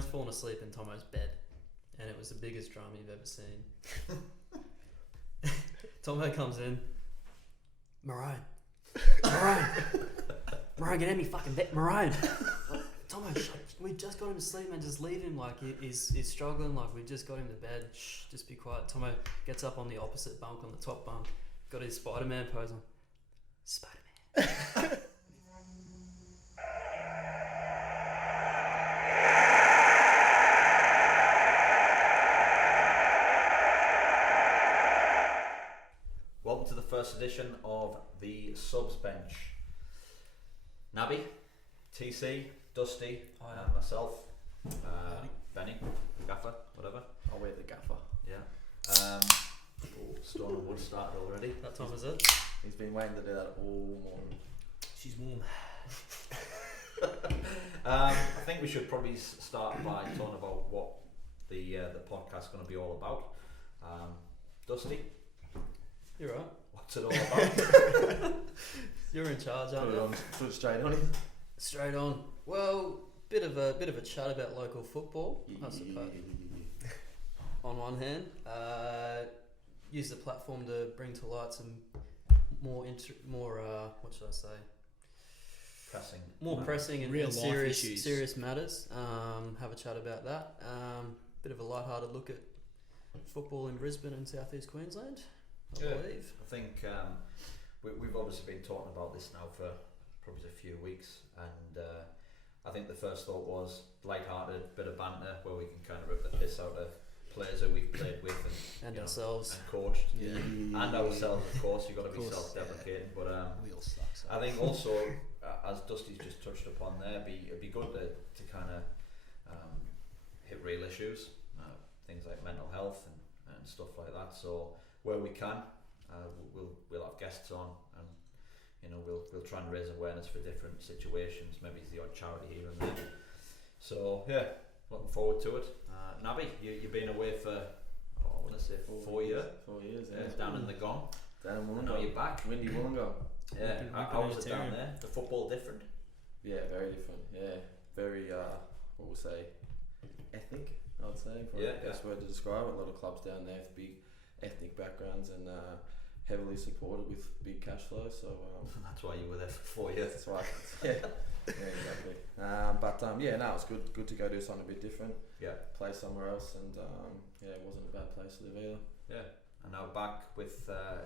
Tyreen's fallen asleep in Tomo's bed, and it was the biggest drama you've ever seen. Tomo comes in. Mariah, get out of me fucking bed, Mariah. Tomo, we just got him to sleep, man. Just leave him. Like he's struggling. Like we just got him to bed. Shh, just be quiet. Tomo gets up on the opposite bunk, on the top bunk. Got his Spider-Man pose on. Spider-Man. Welcome to the first edition of the Subs Bench. Nabi, TC, Dusty, and myself, Benny, Gaffer, whatever. I'll wear the gaffer. Yeah. Stone and Wood started already. That time is it. He's been waiting to do that all morning. She's warm. I think we should probably start by talking about what the podcast's going to be all about. Dusty, You're right. what's it all about? You're in charge, aren't you? Put it straight on him. Straight on. Well, bit of a chat about local football, I suppose. On one hand, use the platform to bring to light some more what should I say? Pressing. More pressing and Real life serious issues. serious matters. Have a chat about that. Bit of a light-hearted look at football in Brisbane and southeast Queensland, I believe. I think we've obviously been talking about this now for probably a few weeks, and I think the first thought was light-hearted, bit of banter where we can kind of rip the piss out of players who we've played with And you know, ourselves. and coached, Yeah. and ourselves, of course. You've got to be Of course, self-deprecating, but We all suck. So. I think also, as Dusty's just touched upon there, it'd be good to kind of hit real issues, things like mental health and stuff like that. So where we can, we'll have guests on, and you know we'll try and raise awareness for different situations. Maybe it's the odd charity here and there. So yeah, looking forward to it. Nabi, you've been away for I want to say 4 years. 4 years, Yeah, yeah. down in the Gong. Down in Now Wollongong. you're back. Windy Wollongong. Yeah, Whipping how was it down Ontario. there? The football different? Yeah, very different. Yeah, very, what we'll say, ethnic, I would say. Probably Yeah, the best word to describe it. A lot of clubs down there with big ethnic backgrounds and heavily supported with big cash flow. So That's why you were there for 4 years. that's right. Yeah, exactly. Yeah, no, it's good to go do something a bit different. Yeah. Play somewhere else, and yeah, it wasn't a bad place to live either. Yeah. And now back with I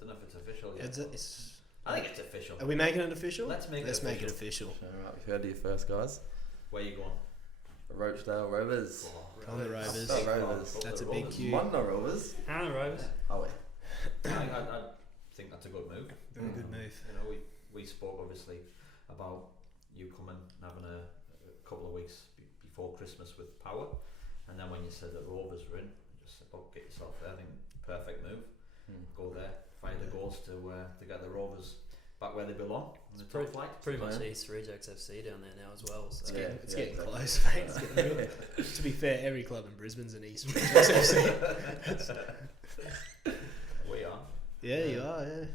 don't know if it's official yet. I think it's official. Are we making it official? Let's make Let's it make it official. official. Alright, we've heard it here first, guys. Where you going? Roachdale Rovers. Come on the Rovers. Oh, Rovers. That's a big cue. Munda Rovers. Hannah Rose. Oh, I think that's a good move. Very good move. You know, we spoke obviously about you coming and having a couple of weeks before Christmas with Power, and then when you said that Rovers were in, I just said, "Oh, get yourself there." I think perfect move. Go there, find the goals to get the Rovers back where they belong in the top flight. Pretty much East Rejects FC down there now as well. So. Yeah. It's getting exactly. close, mate. It's getting real. To be fair, every club in Brisbane's an East Rejects FC. We are. Yeah, you are. Yeah.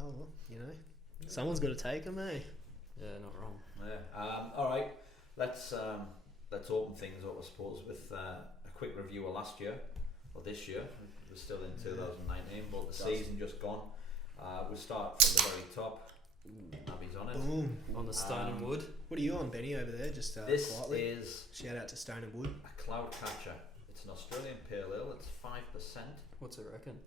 Oh well, you know, someone's got to take them, eh? Yeah, not wrong. Yeah. All right. Let's open things up, I suppose, with a quick review of last year or this year. We're still in 2019, but the season just gone. We'll start from the very top. Nabi's on it. Boom. On the Stone and Wood. What are you on, Benny, over there? Just This quietly. is Shout out to Stone and Wood. a cloud catcher. It's an Australian pale ale. It's 5%. What's it reckon?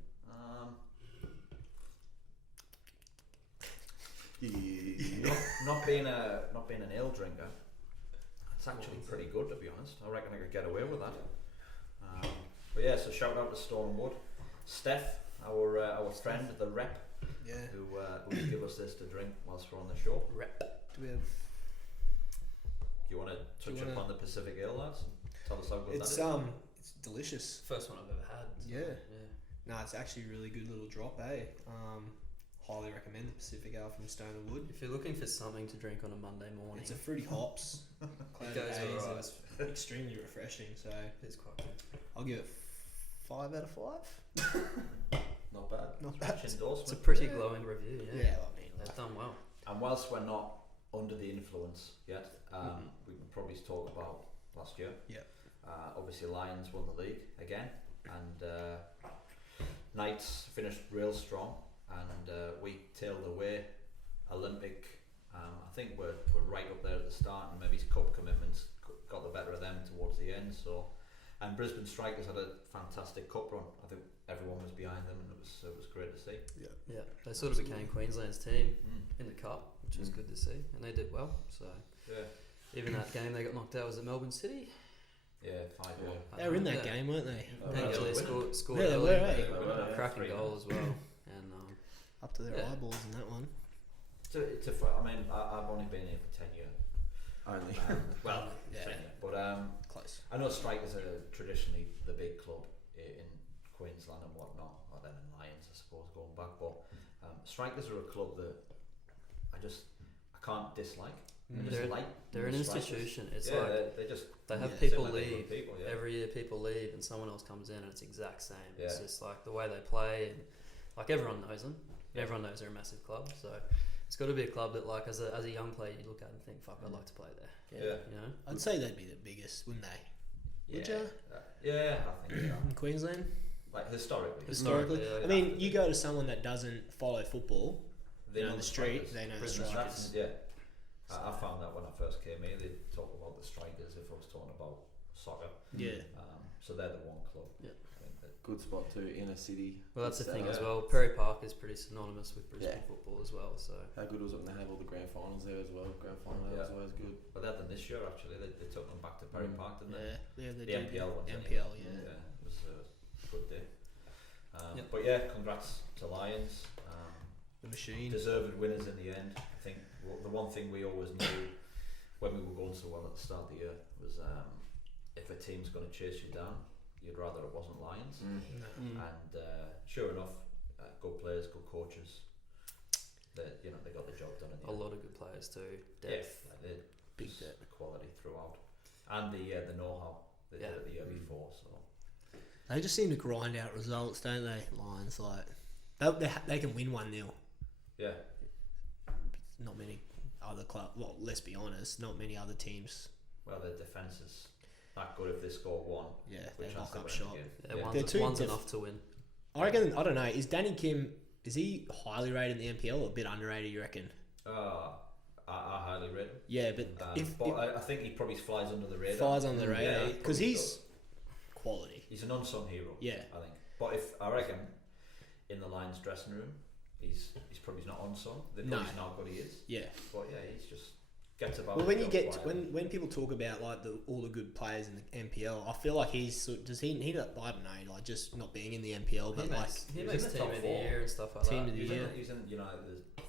Not being an ale drinker, it's actually pretty good, to be honest. I reckon I could get away with that. But yeah, so shout out to Stone and Wood. Steph, our friend, the rep, Yeah. who will give us this to drink whilst we're on the show. Rep. Do we have? Do you want to touch upon the Pacific Ale, lads? Tell us how good It's that is. it's delicious. First one I've ever had. So, Yeah. yeah. No, it's actually a really good little drop, eh? Highly recommend the Pacific Ale from Stone and Wood. If you're looking for something to drink on a Monday morning, It's a fruity hops. Cloud goes haze, and alright. it's extremely refreshing. So it's quite good. I'll give it 5 out of 5. Not bad. Not Much bad. It's endorsement. a pretty glowing review. Yeah. Yeah, I mean, They've done well. And whilst we're not under the influence yet, we can probably talk about last year. Yeah. Obviously, Lions won the league again, and Knights finished real strong, and we tailed away Olympic. I think we're right up there at the start, and maybe his cup commitments got the better of them towards the end. So, and Brisbane Strikers had a fantastic cup run. I think everyone was behind them, and it was great to see. Yeah, they sort of became Queensland's team Mm. in the cup, which was good to see, and they did well. So Yeah, even that game they got knocked out was at Melbourne City. yeah, 5-1. They were in that Yeah. game, weren't they? Pengele scored Yeah, they early, were, eh? cracking 3-0. goal as well, and Up to their Yeah. eyeballs in that one. I mean, I've only been here for 10 years. Only. Well, Yeah. 10 years. But Close. I know Strikers are traditionally the big club in Queensland and whatnot, or then in Lions, I suppose, going back. But Strikers are a club that I can't dislike. I just They're- like they're an Strikers. institution. It's yeah, like they just they have Yeah. people seem like they're leave good people, yeah. every year. People leave, and someone else comes in, and it's the exact same. It's Yeah. just like the way they play, and like everyone knows them. Yeah. Everyone knows they're a massive club, so it's got to be a club that, like, as a young player, you look at and think, "Fuck, I'd like to play there." Yeah. You know, I'd say they'd be the biggest, wouldn't they? Would yeah. ya? Yeah, I think so. In Queensland? Like historically. Historically? yeah. I mean, you go to someone that doesn't follow football, They know on the street, Strikers. they know the Brisbane Strikers. Yeah. I found that when I first came here, they talk about the Strikers if I was talking about soccer. Yeah. So they're the one club. Yeah. I think that, Good spot too, inner city. well, that's the Good thing setup. as well. Perry Park is pretty synonymous with Brisbane Yeah. football as well. So How good was it when they had all the grand finals there as well? Grand final day was Yeah. always good. but they had them this year actually. They took them back to Perry Park, didn't they? Yeah, they The did. NPL ones. NPL, anyway. yeah. It was a good day. Yep. But yeah, congrats to Lions. The machine. Deserved winners in the end. I think the one thing we always knew when we were going so well at the start of the year was if a team's going to chase you down, you'd rather it wasn't Lions. No. And sure enough, good players, good coaches. They got the job done in the a end. lot of good players too. Yeah, Depth. like they Big just depth. quality throughout, and the know-how they Yeah. did it the year before. So They just seem to grind out results, don't they? Lions, like they can win 1-0. yeah, Not many other clubs. Well, let's be honest, not many other teams. well their defence is that good. If they score one, Yeah, good they chance lock to up win shop. the game. Yeah, Yeah. They're too one's def- enough to win. I reckon. I don't know. Is Danny Kim? Is he highly rated in the NPL or a bit underrated? You reckon? I highly rate him. Yeah, but if I think he probably flies under the radar. flies on the Yeah, radar he because probably he's does. quality. He's an unsung hero. Yeah. I think. But if I reckon in the Lions dressing room, he's probably not unsung. They No. probably know how good he is. Yeah. But yeah, he's just gets about. Well, the when you job get quietly. when people talk about like all the good players in the NPL, I feel like he's does he I don't know, like just not being in the NPL, but He like makes, he he was makes in the team top of the four. year and stuff like Team that. of the He's year. he's in United's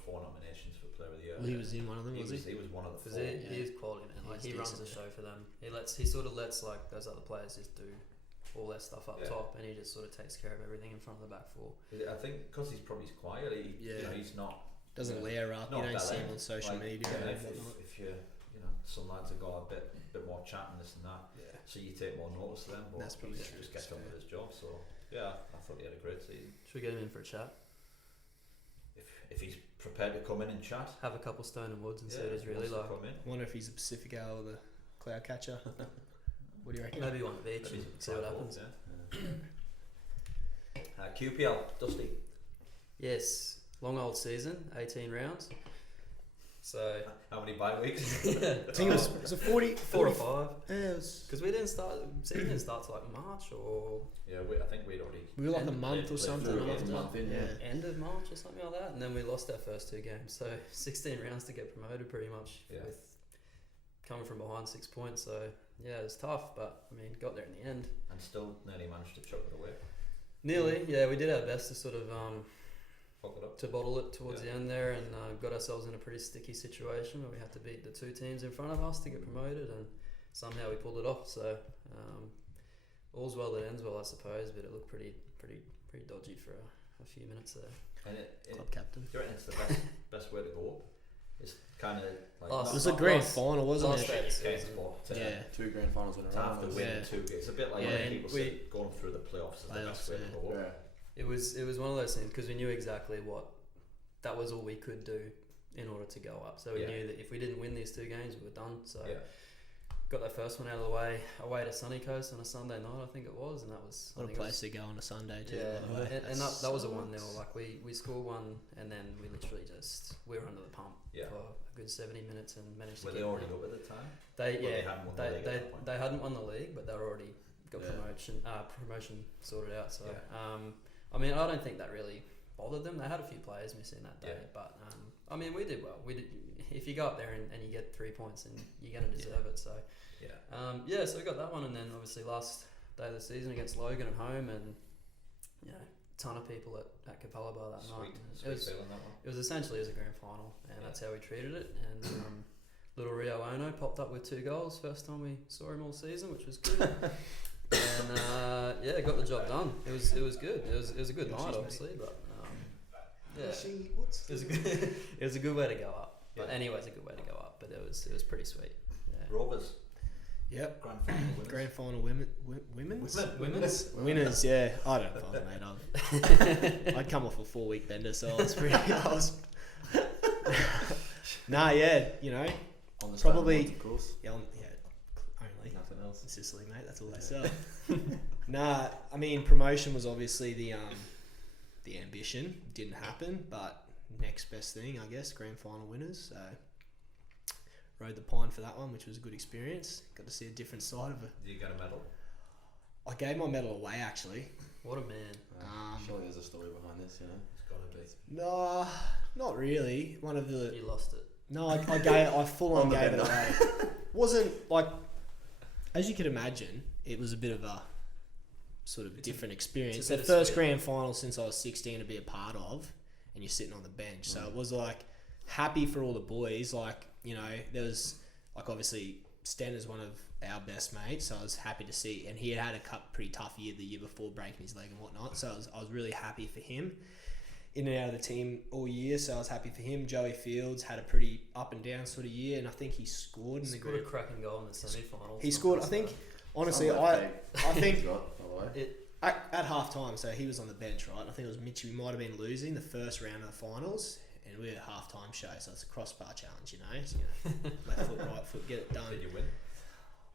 4 nominations for Player of the Year. well, he was in one of them, He was was, he? he was one of the Because 4. he is quality, man. Like He's he runs the decent, show for them. He sort of lets like those other players just do all their stuff up Yeah. top, and he just sort of takes care of everything in front of the back four. I think because he's probably quiet. Yeah. He's not. Doesn't Yeah. layer up. Not You don't see him ballet. on social like, media. you know, and if whatnot. some lads have got a bit more chat and this and that, Yeah. so you take more notice of them. But That's probably he true, just gets it's on with fair. his job. So yeah, I thought he had a great season. Should we get him in for a chat? If he's prepared to come in and chat, Have a couple Stone and Woods and see yeah, what he's he really wants to like. come in. I wonder if he's a Pacific Owl or the cloud catcher. What do you reckon? Maybe one at the beach Maybe and he's see what try happens. both, yeah. QPL, Dusty. Yes, long old season, 18 rounds. So How many bye weeks? I think it was a 40, 4 or 40 5. Yeah, it was. Because we didn't start. Season didn't start till like March or Yeah, I think we'd already. We were like a And month played or something. through like a after. month in, yeah. end of March or something like that, and then we lost our first 2 games. So 16 rounds to get promoted, pretty much. Yeah. With coming from behind 6 points. So yeah, it was tough, but I mean, got there in the end. And still nearly managed to chuck it away. Nearly, yeah. We did our best to sort of Fuck it up. to bottle it towards Yeah. the end there, and got ourselves in a pretty sticky situation where we had to beat the 2 teams in front of us to get promoted, and somehow we pulled it off. So all's well that ends well, I suppose, but it looked pretty dodgy for a few minutes there. And Club captain. do you reckon it's the best way to go up? It's kind of like Last- It was a grand last- final, wasn't last it? day of the case season. for to, Yeah. 2 grand finals in a to have row. to win Yeah. 2 games. It's a bit like Yeah, when and people we- say going through the playoffs is the best Playoffs, way to yeah. go up. Yeah. It was one of those things because we knew exactly what that was all we could do in order to go up. So we Yeah. knew that if we didn't win these 2 games, we were done. So Yeah. got that first one out of the way away to Sunny Coast on a Sunday night, I think it was, and that was What I a think it place to go on a Sunday too. Yeah, by the way. and that was a sucks. 1-0. Like we scored one, and then we literally we were under the pump Yeah. for a good 70 minutes and managed Were to they get already one. up at the time? They Well, yeah they hadn't won the they league at that point. they hadn't won the league, but they were already got Yeah. promotion sorted out. So Yeah. I mean, I don't think that really bothered them. They had a few players missing that day, Yeah. but I mean, we did well. We did. If you go up there and you get 3 points, and you're going to deserve it. So Yeah. so we got that one, and then obviously last day of the season against Logan at home, and you know, ton of people at Capella Bar that night. Sweet, And sweet it was feeling that one. it was essentially as a grand final, and Yeah. that's how we treated it. And little Rio Ono popped up with 2 goals, first time we saw him all season, which was good. And got the job done. It was good. It was a good Yeah, night, she's obviously, but yeah, What's it was a good it was a good way to go up. But Yeah. anyways, a good way to go up. But it was pretty sweet. Yeah. Rovers, Yep. grand final winners. Grand final women's Women's? winners. Yeah, I don't bother, mate. I'd come off a 4-week bender, so I was pretty. Nah, yeah, you know, On the Probably- Saturday night, of course. yeah, only Nothing else. in Sicily, mate. That's all they sell. Nah, I mean promotion was obviously the ambition. Didn't happen, but next best thing, I guess, grand final winners. So rode the pine for that one, which was a good experience. Got to see a different side of it. Did you get a medal? I gave my medal away actually. What a man. Surely there's a story behind this, you know. It's got to be. No, not really. One of the You lost it. no, I full on On the gave it bender. away. Wasn't like, as you could imagine, it was a bit of a sort of different experience. it's The a bit first sweet. grand final since I was 16 to be a part of, and you're sitting on the bench. So it was like happy for all the boys. Like, you know, there was like obviously Sten is one of our best mates, so I was happy to see, and he had a pretty tough year the year before, breaking his leg and whatnot. So I was really happy for him. In and out of the team all year, so I was happy for him. Joey Fields had a pretty up and down sort of year, and I think he scored in the Scored a group. cracking goal in the semi-finals. He scored, I think, honestly, Some I left think he's got, by the way. at half time, so he was on the bench, right? I think it was Mitch. We might have been losing the first round of the finals, and we had a half time show, so it's a crossbar challenge, you know. So, left foot, right foot, get it done. Did you win?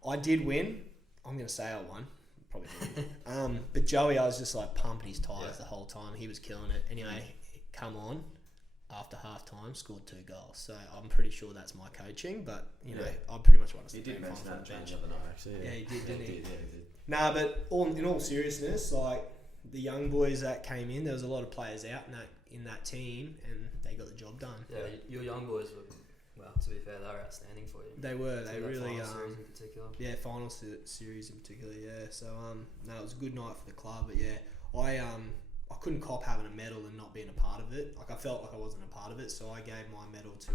I did win. I'm going to say I won. Probably didn't. But Joey, I was just like pumping his tyres Yeah. the whole time. He was killing it. Anyway, come on. After half time, scored 2 goals. So I'm pretty sure that's my coaching, but you know, I pretty much want to He see did mention that the bench. the other night, actually. Yeah, he did, didn't he? Yeah, he did. Nah, but in all seriousness, like the young boys that came in, there was a lot of players out in that team, and they got the job done. Yeah, your young boys were, well, to be fair, they were outstanding for you. They were. To They that really. final series in particular. Yeah, final series in particular. Yeah. So no, it was a good night for the club. But yeah, I couldn't cop having a medal and not being a part of it. Like I felt like I wasn't a part of it, so I gave my medal to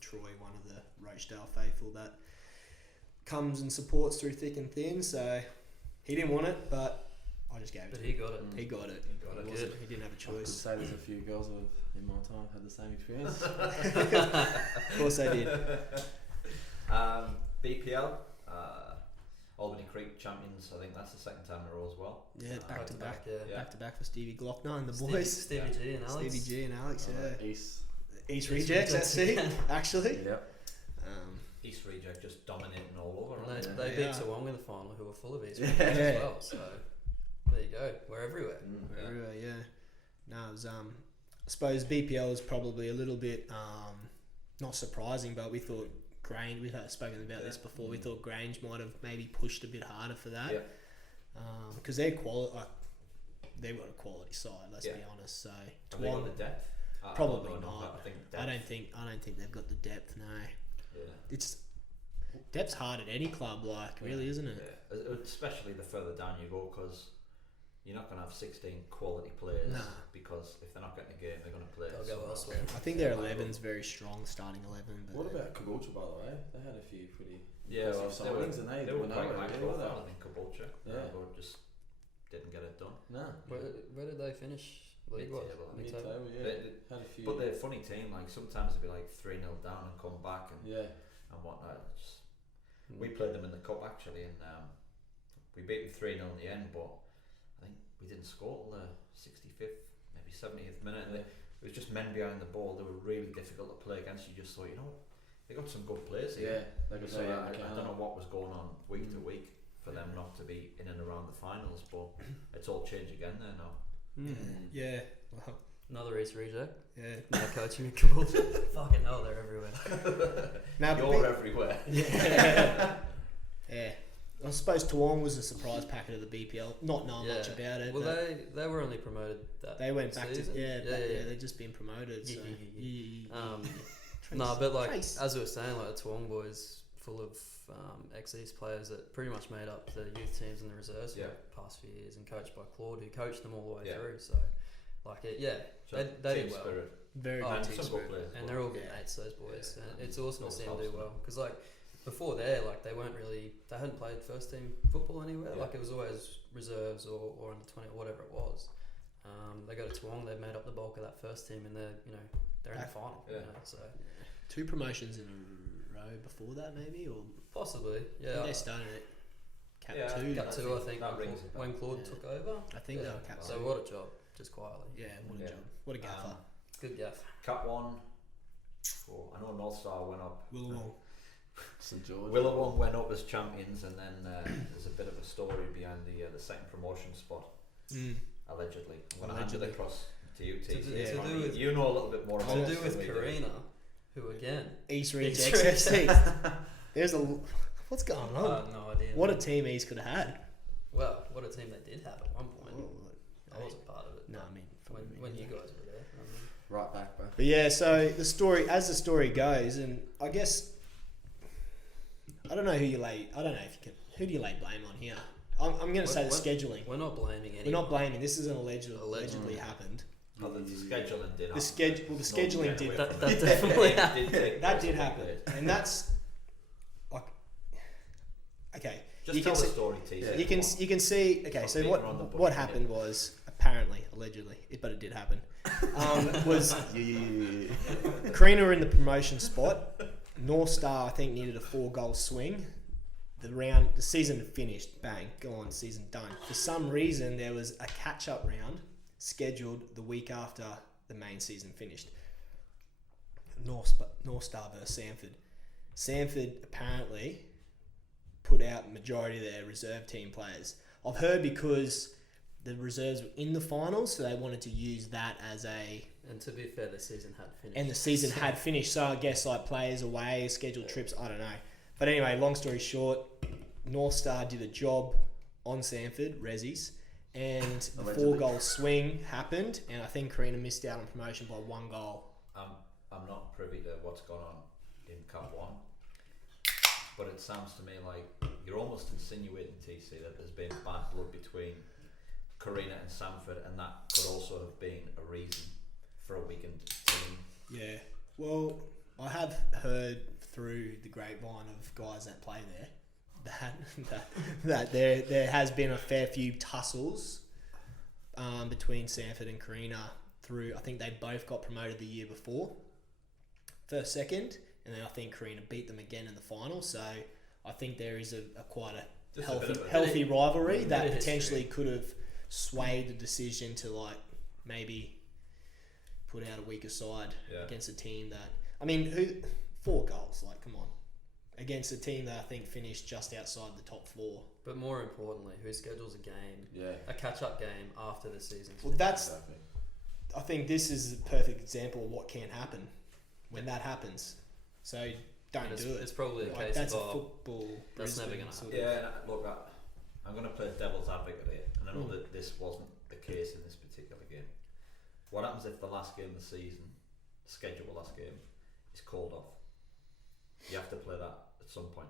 Troy, one of the Rochdale faithful that comes and supports through thick and thin. So he didn't want it, but I just gave it. But to he got it. him. He got it. He got it. It wasn't- He didn't have a I could choice. say there's a few girls who have, in my time, had the same experience. Of course they did. BPL, Albany Creek champions. I think that's the second time in a row as well. Yeah, back to back. Yeah. Back to back for Stevie Glockner and the Stevie, boys. Stevie G and Alex. Stevie G and Alex. Yeah. East. East East Rejects at Rejects, sea, yeah. actually. Yep. East Reject just dominating all over. And aren't they, they? they Yeah. beat Toowong in the final, who were full of East Yeah. Rejects Yeah. as well. So there you go. We're everywhere. Yeah. Everywhere, yeah. No, it was, I suppose BPL was probably a little bit not surprising, but we thought Grange. We've spoken about this before. We thought Grange might have maybe pushed a bit harder for that. Yeah. Because they've got a quality side. Let's Yeah. be honest. So Have they got Toowong, the depth? I Probably don't know, not. I think I depth. don't think they've got the depth. No, Yeah. it's depth's hard at any club, like really, isn't it? Yeah. Especially the further down you go, because you're not going to have 16 quality players. Nah. Because if they're not getting a game, they're going to play. They'll go somewhere else. elsewhere. I think their 11's very strong, starting 11. But What about Caboolture, by the way? They had a few pretty Yeah, well, impressive signings, and they were went quite nowhere, high really, were profile they? in Caboolture. Yeah. But just didn't get it done. No. Where did they finish? League-wise? Mid-table. Mid-table. Mid-table, yeah. They- Had a few. But they're a funny team. Like sometimes they'd be like 3-0 down and come back and Yeah. whatnot. We played them in the cup actually, and we beat them 3-0 in the end. But I think we didn't score till the 65th, maybe 70th minute. And it was just men behind the ball. They were really difficult to play against. You just thought, they got some good players Yeah, here. they got So Mariano I Macau. don't know what was going on week to week for them not to be in and around the finals, but it's all changed again there now. Yeah. Well, Another East reject. yeah. Now coaching at Caboolture. Fucking hell, they're everywhere. Now, You're everywhere. yeah. Yeah. I suppose Toowong was a surprise packet of the BPL, not knowing much Yeah. about it. Well, but they were only promoted that they went back season. to Yeah. they've just been promoted. So. Yeah. No, but like as we were saying, like the Toowong boys, full of ex-East players that pretty much made up the youth teams and the reserves for the past few years, and coached by Claude, who coached them all the way through. So, like So they team did well. spirit. very Oh, good And team some spirit. good players. And they're all good mates, those boys. Yeah. And it's awesome to Always see them helps do them. well. Because like before there, like they weren't really, they hadn't played first team football anywhere. Yeah. Like it was always reserves or under 20 or whatever it was. They go to Toowong, they've made up the bulk of that first team, and they're they're in the final. Yeah. So 2 promotions in a row before that, maybe, or possibly, I yeah. think they started at Cap Yeah, 2. Got I two, think I think, that rings a bell. when Claude Yeah. took over. I think they Yeah. were Cap So 2. what a job, just quietly. Yeah, what a Yeah. job. What a gaffer. Good gaff. Cap 1. Oh, I know North Star went up. Willawong. St George. Willawong went up as champions, and then there's a bit of a story behind the second promotion spot, allegedly. I'm going to hand it Allegedly. across to you, To TC. do- to do with- you know a little bit more about To this do than with we Karina, who again, East East Rejects Rejects. FC. There's a. What's going I on? have no idea. What a team East could have had. Well, what a team they did have at one point. I Hey, wasn't part of it. No, I mean, when you guys were there. Right back, bro. But yeah, so the story goes, and I guess I don't know who you lay. I don't know if you can. Who do you lay blame on here? I'm going to say the scheduling. We're not blaming anyone. We're not blaming. This is an allegedly happened. Oh, the scheduling did The happen. the scheduling did. That definitely happened. That did happen, and that's like okay. Just you tell can the see, story, TC. you can see. Okay, so Beating around the bush, what innit? happened was apparently, allegedly, but it did happen. Was Karina were in the promotion spot. North Star, I think, needed a 4-goal swing. The season finished. Bang, gone. Season done. For some reason, there was a catch-up round scheduled the week after the main season finished. North Star versus Sanford. Sanford apparently put out majority of their reserve team players. I've heard because the reserves were in the finals, so they wanted to use that as a... And to be fair, the season had finished. And the season had finished, so I guess like players away, scheduled trips, I don't know. But anyway, long story short, North Star did a job on Sanford, Rezzies, and the Allegedly. 4-goal swing happened, and I think Karina missed out on promotion by 1 goal. I'm not privy to what's going on in Cup 1, but it sounds to me like you're almost insinuating, TC, that there's been bad blood between Karina and Sanford, and that could also have been a reason for a weakened team. Yeah. Well, I have heard through the grapevine of guys that play there that there has been a fair few tussles between Sanford and Karina through. I think they both got promoted the year before, first, second, and then I think Karina beat them again in the final. So I think there is a quite a Just a bit of a- healthy rivalry bit that of history. potentially could have swayed the decision to like maybe put out a weaker side Yeah. against a team that, I mean, 4 goals, like, come on, against a team that I think finished just outside the top 4. But more importantly, who schedules a game, Yeah. a catch-up game after the season? Well, that's, Exactly. I think this is a perfect example of what can happen when that happens. So don't it's, do it. It's probably a Like, case that's of a football. that's never Brisbane gonna sort happen. of- Yeah, and look, I'm going to play devil's advocate here, and I know Mm. that this wasn't the case in this particular game. What happens if the last game of the season, scheduled last game, is called off? You have to play that at some point.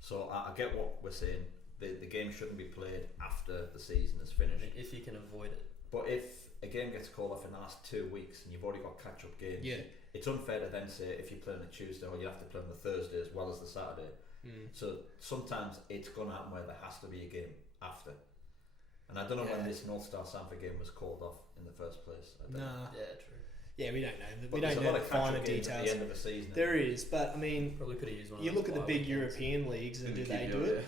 So I get what we're saying. The game shouldn't be played after the season is finished. If you can avoid it. But if a game gets called off in the last 2 weeks and you've already got catch-up games, Yeah. it's unfair to then say if you play on a Tuesday or you have to play on the Thursday as well as the Saturday. Mm. So sometimes it's going to happen where there has to be a game after. And I don't know when Yeah. this North Star Sanford game was called off in the first place. I don't know. Nah. Yeah, true. Yeah, we don't know. But We there's don't a lot know the of finer catch-up games at the details. end of the season. There is, but I mean, Probably could have used one. you of look those at the bye big weekends. European leagues and do Didn't they keep do doing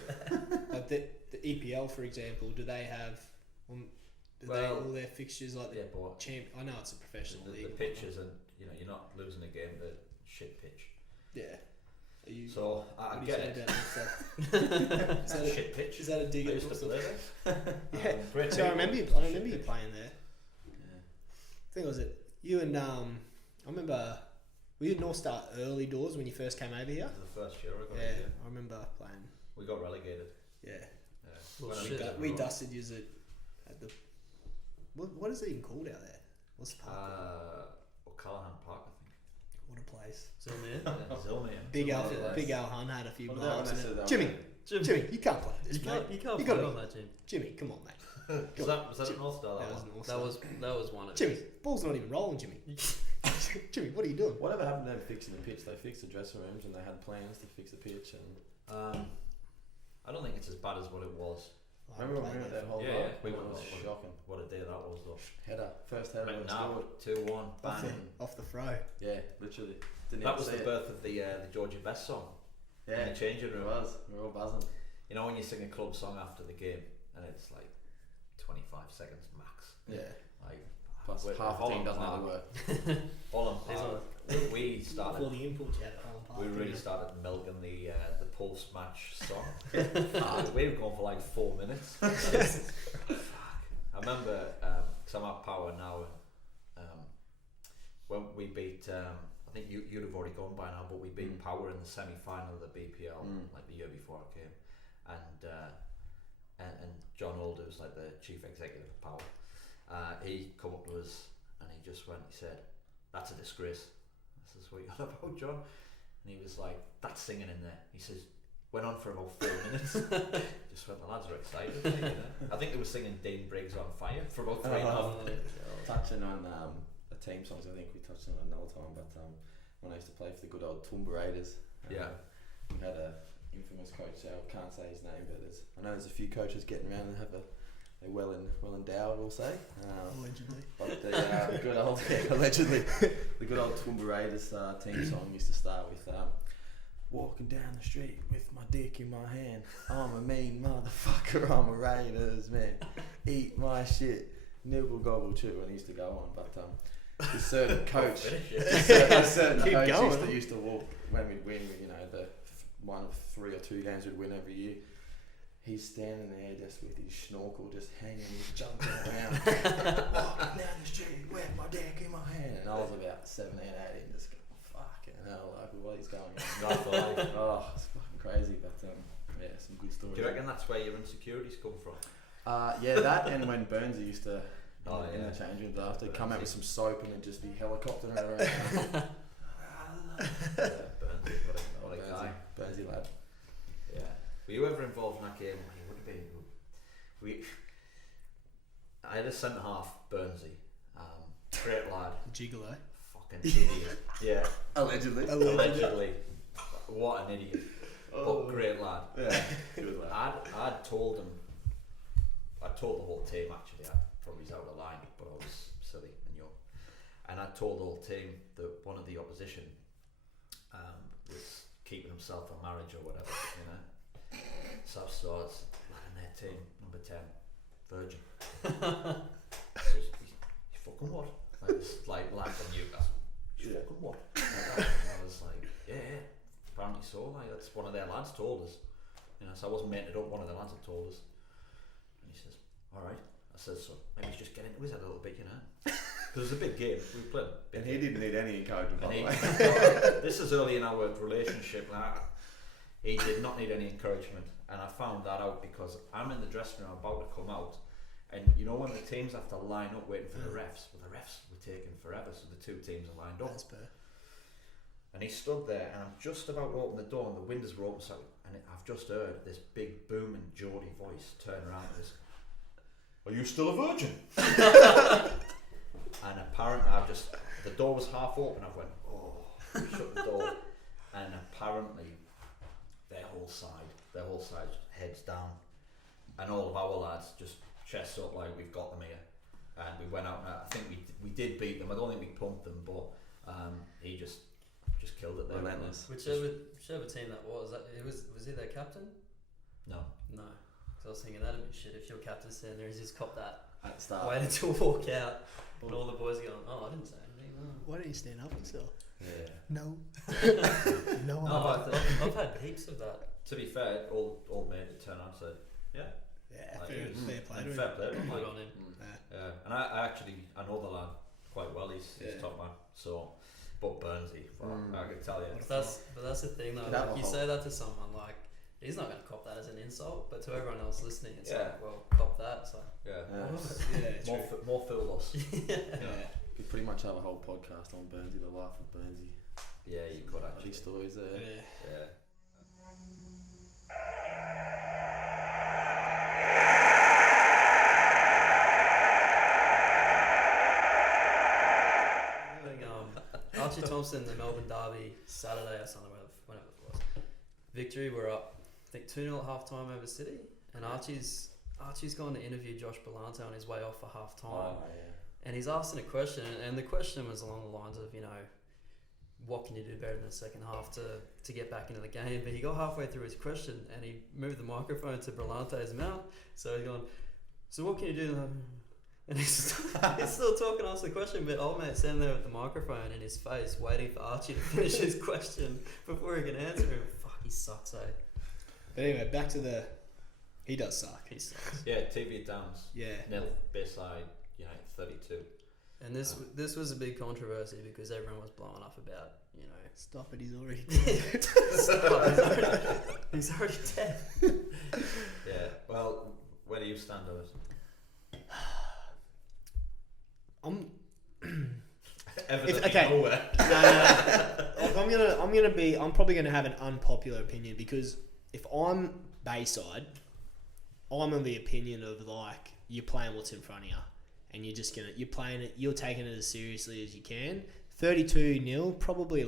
it? Like the EPL, for example, do they have do they Well, all their fixtures like Yeah, but the champ? I know it's a professional the league. pitches and you're not losing a game to shit pitch. Yeah. Are you, So I what do you get say it. about that? It's a shit pitch. Is that a dig I at used to play there. Yeah. Great So I people. remember you Shit pitch. playing there. Yeah. I think it was it you and I remember were you at North Star early doors when you first came over here? It was the first year I got Yeah, here. I remember playing. We got relegated. Yeah, Yeah. Well, When I shit. moved to we Rowan. dusted you at the. What is it even called out there? What's the park? O'Callaghan Park, I think. What a place! So man, Yeah, Zilman. Big Al, Zilman, Big Al Hun had a few What about blocks. when I in said it. that Jimmy, one? Jimmy, you can't play this, you mate. can't You play gotta on be- that, Jim. Jimmy, come on, mate. Was that at North Star? That was one? North That Star. was one of Jimmy. Ball's not even rolling, Jimmy. Jimmy, what are you doing? Whatever happened to them fixing the pitch? They fixed the dressing rooms and they had plans to fix the pitch. And I don't think it's as bad as what it was. remember when we went that whole Yeah, night? yeah. We It went was that one. shocking. What a day that was, though. Header, first header Right was now, scored. 2-1, bang. Off the throw. Yeah, literally. Didn't That even was see the it. birth of the Georgia Best song Yeah, in the changing it room. was. We were all buzzing. You know when you sing a club song after the game and it's like 25 seconds max. Yeah. Like Plus with half the team Holland doesn't have Park. the work. Holland These Park. We Before started. the import chat at Holland Park. We really started milking the post-match song. We were going for like 4 minutes. Fuck. I remember because I'm at Power now, and when we beat, I think you'd have already gone by now, but we beat Power in the semi-final of the BPL like the year before I came, and John Older was like the chief executive of Power. He come up to us and he just went. He said, "That's a disgrace." I says, "What are you on about, John?" And he was like, "That's singing in there." He says, went on for about 4 minutes. Just went, the lads are excited. You know? I think they were singing Dean Briggs on Fire for about 3.5 minutes. Touching on the team songs, I think we touched on it another time, but when I used to play for the good old Toowoomba Raiders, Yeah. we had a infamous coach. I can't say his name, but I know there's a few coaches getting around and have they're well endowed, we'll say. Allegedly. But the good old allegedly the good old Toowoomba Raiders team song used to start with walking down the street with my dick in my hand. I'm a mean motherfucker. I'm a Raiders man. Eat my shit. Nibble gobble chew. And he used to go on, but this certain coach, a certain Keep coach going. used to walk when we'd win. You know, the one of 3 or 2 games we'd win every year. He's standing there just with his snorkel just hanging, he's jumping around, walking down the street with my dick in my hand. And I was about 17, 18, just going, fucking hell, like, what is going on? Not for life. Oh, it's fucking crazy, but yeah, some good stories. Do you reckon that's where your insecurities come from? Yeah, that and when Burnsy used to, Oh, in yeah. the change rooms after, come out with Burnsy. some soap and then just be helicoptering around. Burnsy, what a guy. Burnsy lad. Yeah. Were you ever involved in that game? You would have been. I had a centre half, Burnsy. Great lad. Gigolo. Fucking idiot. Yeah. Allegedly. Allegedly. What an idiot. But great lad. Yeah, good lad. I'd told him. I told the whole team actually. I probably was out of line, but I was silly and young. And I told the whole team that one of the opposition was keeping himself a marriage or whatever, you know. So I saw it's lad in their team, number 10, virgin. He's fucking what? Like this like lad from Newcastle. He's fucking what? Like that. And I was like, yeah. Apparently so. Like that's one of their lads told us. You know, so I wasn't making it up. One of the lads had told us. And he says, "All right." I says, "So maybe he's just getting into his head a little bit, you know." Because it was a big game. We played. And he didn't need any encouragement, by And the he, way. this is early in our relationship. Like, he did not need any encouragement, and I found that out because I'm in the dressing room about to come out, and you know when the teams have to line up waiting for the refs. Well, the refs were taking forever, so the 2 teams are lined up. That's per. And he stood there, and I'm just about to open the door, and the windows were open, so I've just heard this big booming Geordie voice turn around to this. "Are you still a virgin?" And apparently, the door was half open. I went, oh, shut the door, and apparently, their whole side, heads down, and all of our lads just chests up like we've got them here, and we went out. And I think we did beat them. I don't think we pumped them, but he just killed it there. Relentless. Whichever team that was he their captain? No. No. Because I was thinking that'd be shit if your captain's standing there. He's just copped that. At the start. Waited to walk out, and all the boys are going, "Oh, I didn't say anything." Oh. Why don't you stand up and stuff? Yeah. No. No, I've, but I've had heaps of that. to be fair, old mate had turned around and said, yeah, Yeah, Like, fair play and to him. fair play. I'm Good like, on him. yeah, and I know the lad quite well. He's Yeah. top man. So, but Burnsy, I can tell you. But that's the thing though. Could have Like, a you whole- say that to someone, like he's not going to cop that as an insult, but to everyone else listening, it's Yeah. like, well, cop that. So Yeah, Yeah, more true. more fill loss. Yeah. Could pretty much have a whole podcast on Burnsy, the life of Burnsy. Yeah, you could actually. Actually, stories there. Yeah. Yeah. I think, Archie Thompson, the Melbourne Derby, Saturday or something, whenever it was. Victory, we're up, I think 2-0 at half time over City, and Archie's gone to interview Josh Belante on his way off for half time. Oh, yeah. And he's asking a question, and the question was along the lines of, what can you do better in the second half to get back into the game? But he got halfway through his question, and he moved the microphone to Berlante's mouth. So he's gone, so what can you do? And he's still talking, ask the question, but old mate's standing there with the microphone in his face, waiting for Archie to finish his question before he can answer him. Fuck, he sucks, eh? But anyway, back to the. He does suck. He sucks. Yeah, TV Downs, Yeah. 0, Bayside, United 32. And this was a big controversy because everyone was blowing up about, Stop it, he's already he's already dead. Yeah, well, where do you stand on it? I'm Evidently okay. nowhere. Like I'm probably gonna have an unpopular opinion because if I'm Bayside, I'm of the opinion of like you're playing what's in front of you and you're playing it, you're taking it as seriously as you can. 32-0, probably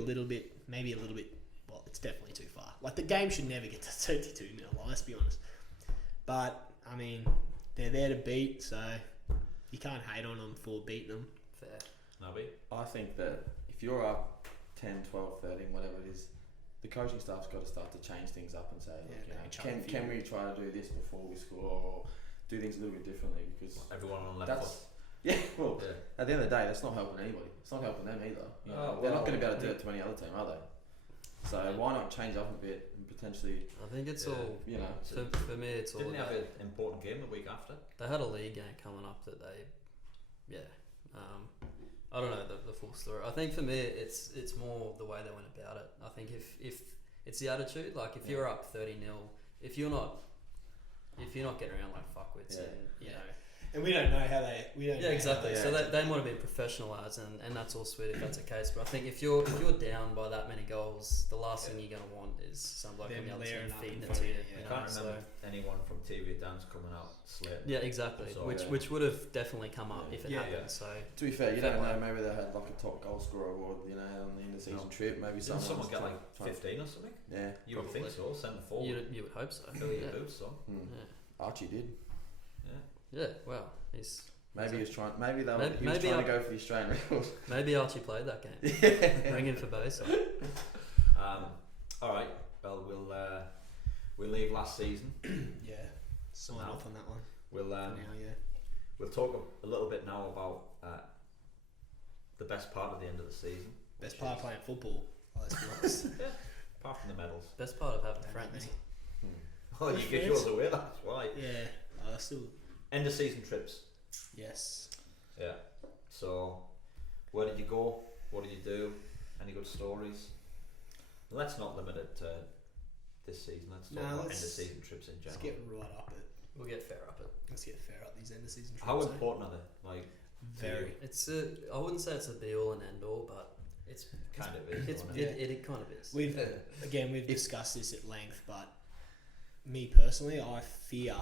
maybe a little bit, well, it's definitely too far. Like the game should never get to 32-0, like, let's be honest. But I mean, they're there to beat, so you can't hate on them for beating them. Fair. Nobby? I think that if you're up 10, 12, 13, whatever it is, the coaching staff's got to start to change things up and say, can we try to do this before we score or do things a little bit differently? Because Everyone on left foot. that's yeah. Well, Yeah. at the end of the day, that's not helping anybody. It's not helping them either. Oh, They're not well, going to be able to do it to any other team, are they? So why not change up a bit and potentially, I think it's Yeah. all, you know? for me, it's all Didn't they have about, an important game the week after? they had a league game coming up that I don't know the full story. I think for me, it's more the way they went about it. I think if it's the attitude, like if you're up 30-0, if you're not getting around like fuckwits, Yeah. and you know. And we don't know how they. Yeah, exactly. Yeah. So they might have been professional lads, and that's all sweet if that's the case. But I think if you're down by that many goals, the last thing you're gonna want is some bloke on Them the other layering team up feeding in it to front you. of you, you I know, can't so- remember anyone from TV Downs coming out slating. Yeah, exactly. So, which would have definitely come up if it Yeah. happened. Yeah. So To be fair, you Fair don't know. play. Maybe they had like a top goal scorer award, on the end of season No. trip. Maybe Didn't someone someone's get trying- like 15 or something? Yeah. You would think so, centre forward. you would hope so. Fill your Yeah. boots, so. Hmm. Yeah. Archie did. Yeah. Well, he's Maybe he was trying. Maybe he was Maybe trying to go for the Australian record. maybe Archie played that game. Yeah. Ringing for base. All right. Well, we'll leave last season. Yeah. Sign No. off on that one. We'll For now, yeah. we'll talk a little bit now about the best part of the end of the season. Best which part of is- playing football. Let's be honest. apart from the medals. Best part of having Don't friends. rate me. Oh, you get yours away. That's why. Yeah. Still. End of season trips. Yes. Yeah. So, where did you go? What did you do? Any good stories? Let's not limit it to this season. Let's talk No, about end of let's- season trips in Let's general. get right up it. We'll get fair up it. Let's get fair up these end of season trips. How eh? important are they? Like, Very. It's I wouldn't say it's a be all and end all, but it's kind of is. it's don't it, it? it kind of is. We've discussed this at length, but me personally, I fear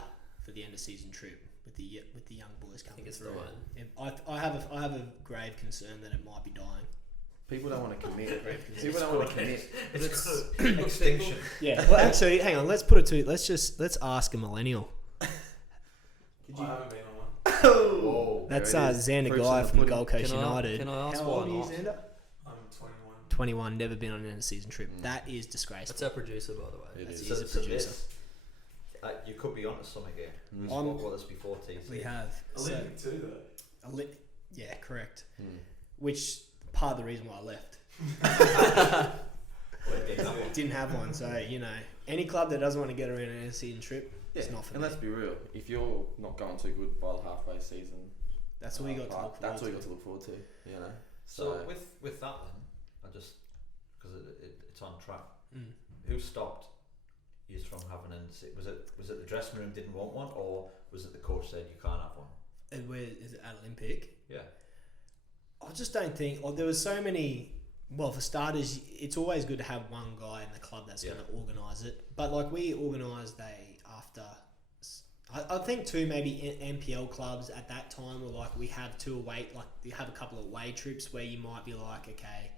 for the end of season trip with the young boys I coming think it's through. dying. And I have a grave concern that it might be dying. People don't want to commit. People don't want to commit. It's extinction. Yeah. Well, actually, hang on. Let's put it to. Let's ask a millennial. I haven't been on one. Whoa. That's There it is. Xander Proof's Guy in the from pudding. Gold Coast Can I United. ask How why old are you, not? Xander? I'm 21. 21. Never been on an end of season trip. Mm. That is disgraceful. That's our producer, by the way. It That's is. he's a So producer. this, you could be onto something here. We Mm. spoke about this before, TC. We have. Olympic too, though. Yeah, correct. Mm. Which part of the reason why I left. Didn't have one, so any club that doesn't want to get around an end-of-season trip, Yeah, it's not for and me. let's be real. If you're not going too good by the halfway season, That's all you got to look forward That's all to. you got to look forward to. You know. So with that then, I just because it's on track. Mm. Who stopped you from having an? Was it the dressing room didn't want one, or was it the coach said you can't have one? And where is it at Olympic? Yeah. I just don't think there was so many. Well, for starters, it's always good to have one guy in the club that's Yeah. going to organise it. But we organised after. I think too maybe NPL clubs at that time were we have two away, you have a couple of away trips where you might be okay,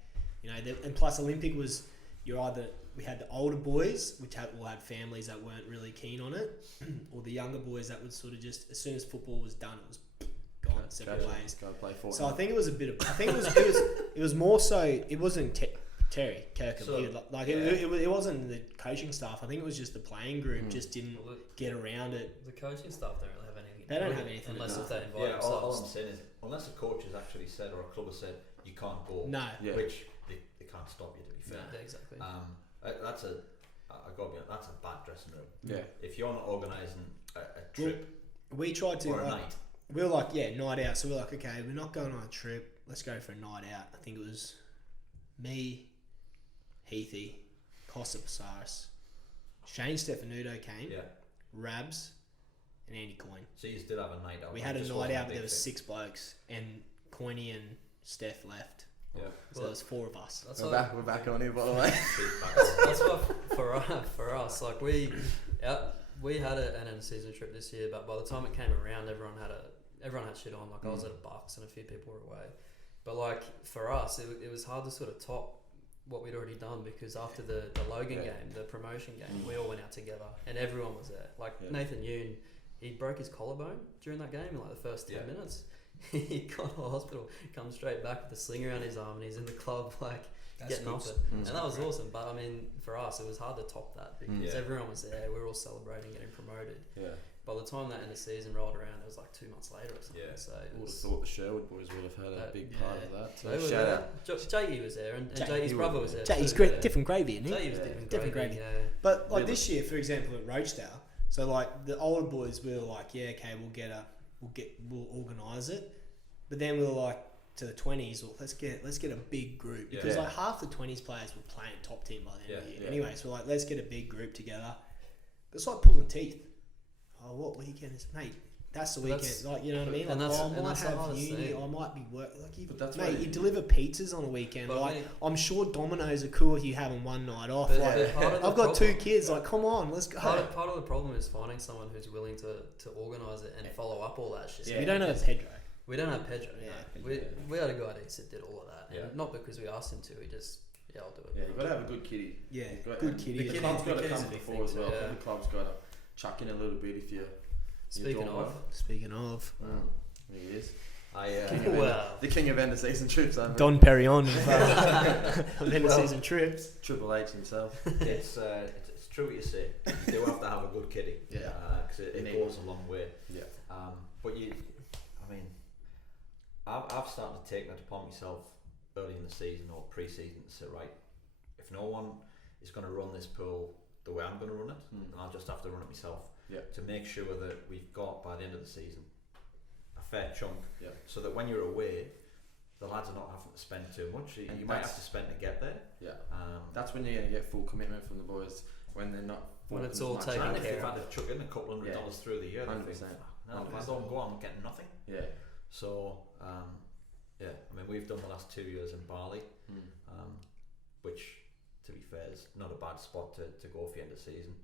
and plus Olympic was we had the older boys which all had families that weren't really keen on it, or the younger boys that would sort of just as soon as football was done it was gone separate ways. Go play Fortnite. So I think it was a bit of. I think it was more so. It wasn't Terry Kirkham. So, He would, it wasn't the coaching staff. I think it was just the playing group just didn't Well, get around it. the coaching staff don't really have anything. They to don't do have with it anything to unless do if they invite Yeah, all themselves. I'm saying is, unless a coach has actually said or a club has said you can't go, No. Yeah. which they can't stop you. To be fair, Yeah, exactly. that's I got to be honest, that's a bad dressing room. Yeah. If you're not organising a trip We tried to. or a night, We were night out. So we're okay, we're not going on a trip. Let's go for a night out. I think it was me, Heathy, Costa Pasaris, Shane Stefanuto came, yeah. Rabs, and Andy Coyne. So you did have a night out. We It had a just night wasn't out, but big there was thing. 6 blokes, and Coyne and Steph left. Yeah. So there was 4 of us. That's We're what, back. We're back on here, by the way. Feedback. that's what for us. We had an end of season trip this year, but by the time it came around, everyone had shit on. I was at a Bucks and a few people were away, but for us, it was hard to sort of top what we'd already done because after the Logan Yeah. game, the promotion game, we all went out together and everyone was there. Yeah. Nathan Yoon, he broke his collarbone during that game in the first 10 Yeah. minutes. He got to the hospital, comes straight back with a sling around his arm, and he's in the club getting off it. And that was awesome. But I mean, for us, it was hard to top that because Yeah. everyone was there. We were all celebrating getting promoted. Yeah. By the time that end of season rolled around, it was 2 months later or something. Yeah. So it I would have was. thought the Sherwood boys would have had a That- big part of that. They So were shout there. out. Jakey was there, and Jay- Jakey's he brother was was there. there. He's too, great, yeah. different gravy, isn't he? Jakey was Yeah. different Gravy. Yeah. But Really? this year, for example, at Roachdale, so the older boys we were okay, we'll organise it, but then we were to the 20s, well, let's get a big group because Yeah. half the 20s players were playing top team by the end of the Yeah. year. Yeah. Anyway, so let's get a big group together. It's like pulling teeth. Oh, what weekend is it, mate? That's the That's- weekend, you know what I mean? and that's- I and might that's the have hardest uni, thing. I might be work. But that's Mate, why you deliver pizzas on a weekend. But I mean- I'm sure Domino's are cool if you having one night off. But- Like, but part of the I've got 2 problem- kids. Come on, let's go. Part of the problem is finding someone who's willing to organise it and follow up all that shit. Yeah. We don't have Pedro. We don't have Pedro. Yeah. No. We had a guy that did all of that. Yeah. And not because we asked him to. He just I'll do it. Yeah, you've got to have a good kitty. Yeah, You've got- good and kitty. The The club's got to kitty's come a big before thing as well. too, yeah. The club's got to chuck in a little bit if you're Speaking doing of, well. Speaking of There he is. well, The king of end of season trips. Don Perignon of end of season trips. Triple H himself. it's true what you say. You do have to have a good kitty. Yeah. Because it Need goes a long way. Yeah. But I've started to take that upon myself early in the season or pre-season to say, right, if no one is going to run this pool the way I'm going to run it, then I'll just have to run it myself. Yeah. To make sure that we've got by the end of the season a fair chunk. Yeah. So that when you're away, the lads are not having to spend too much. And You might have that's- to spend to get there. Yeah. That's That's when you're going to get full commitment from the boys when they're not. When it's forking all as much taken and out. if care they've of. had to chuck in a couple $100 Yeah. through the year, they 100%. think, no, if I 100%. don't go, I'm getting nothing. Yeah. So, we've done the last 2 years in Bali, which, to be fair, is not a bad spot to go for the end of season.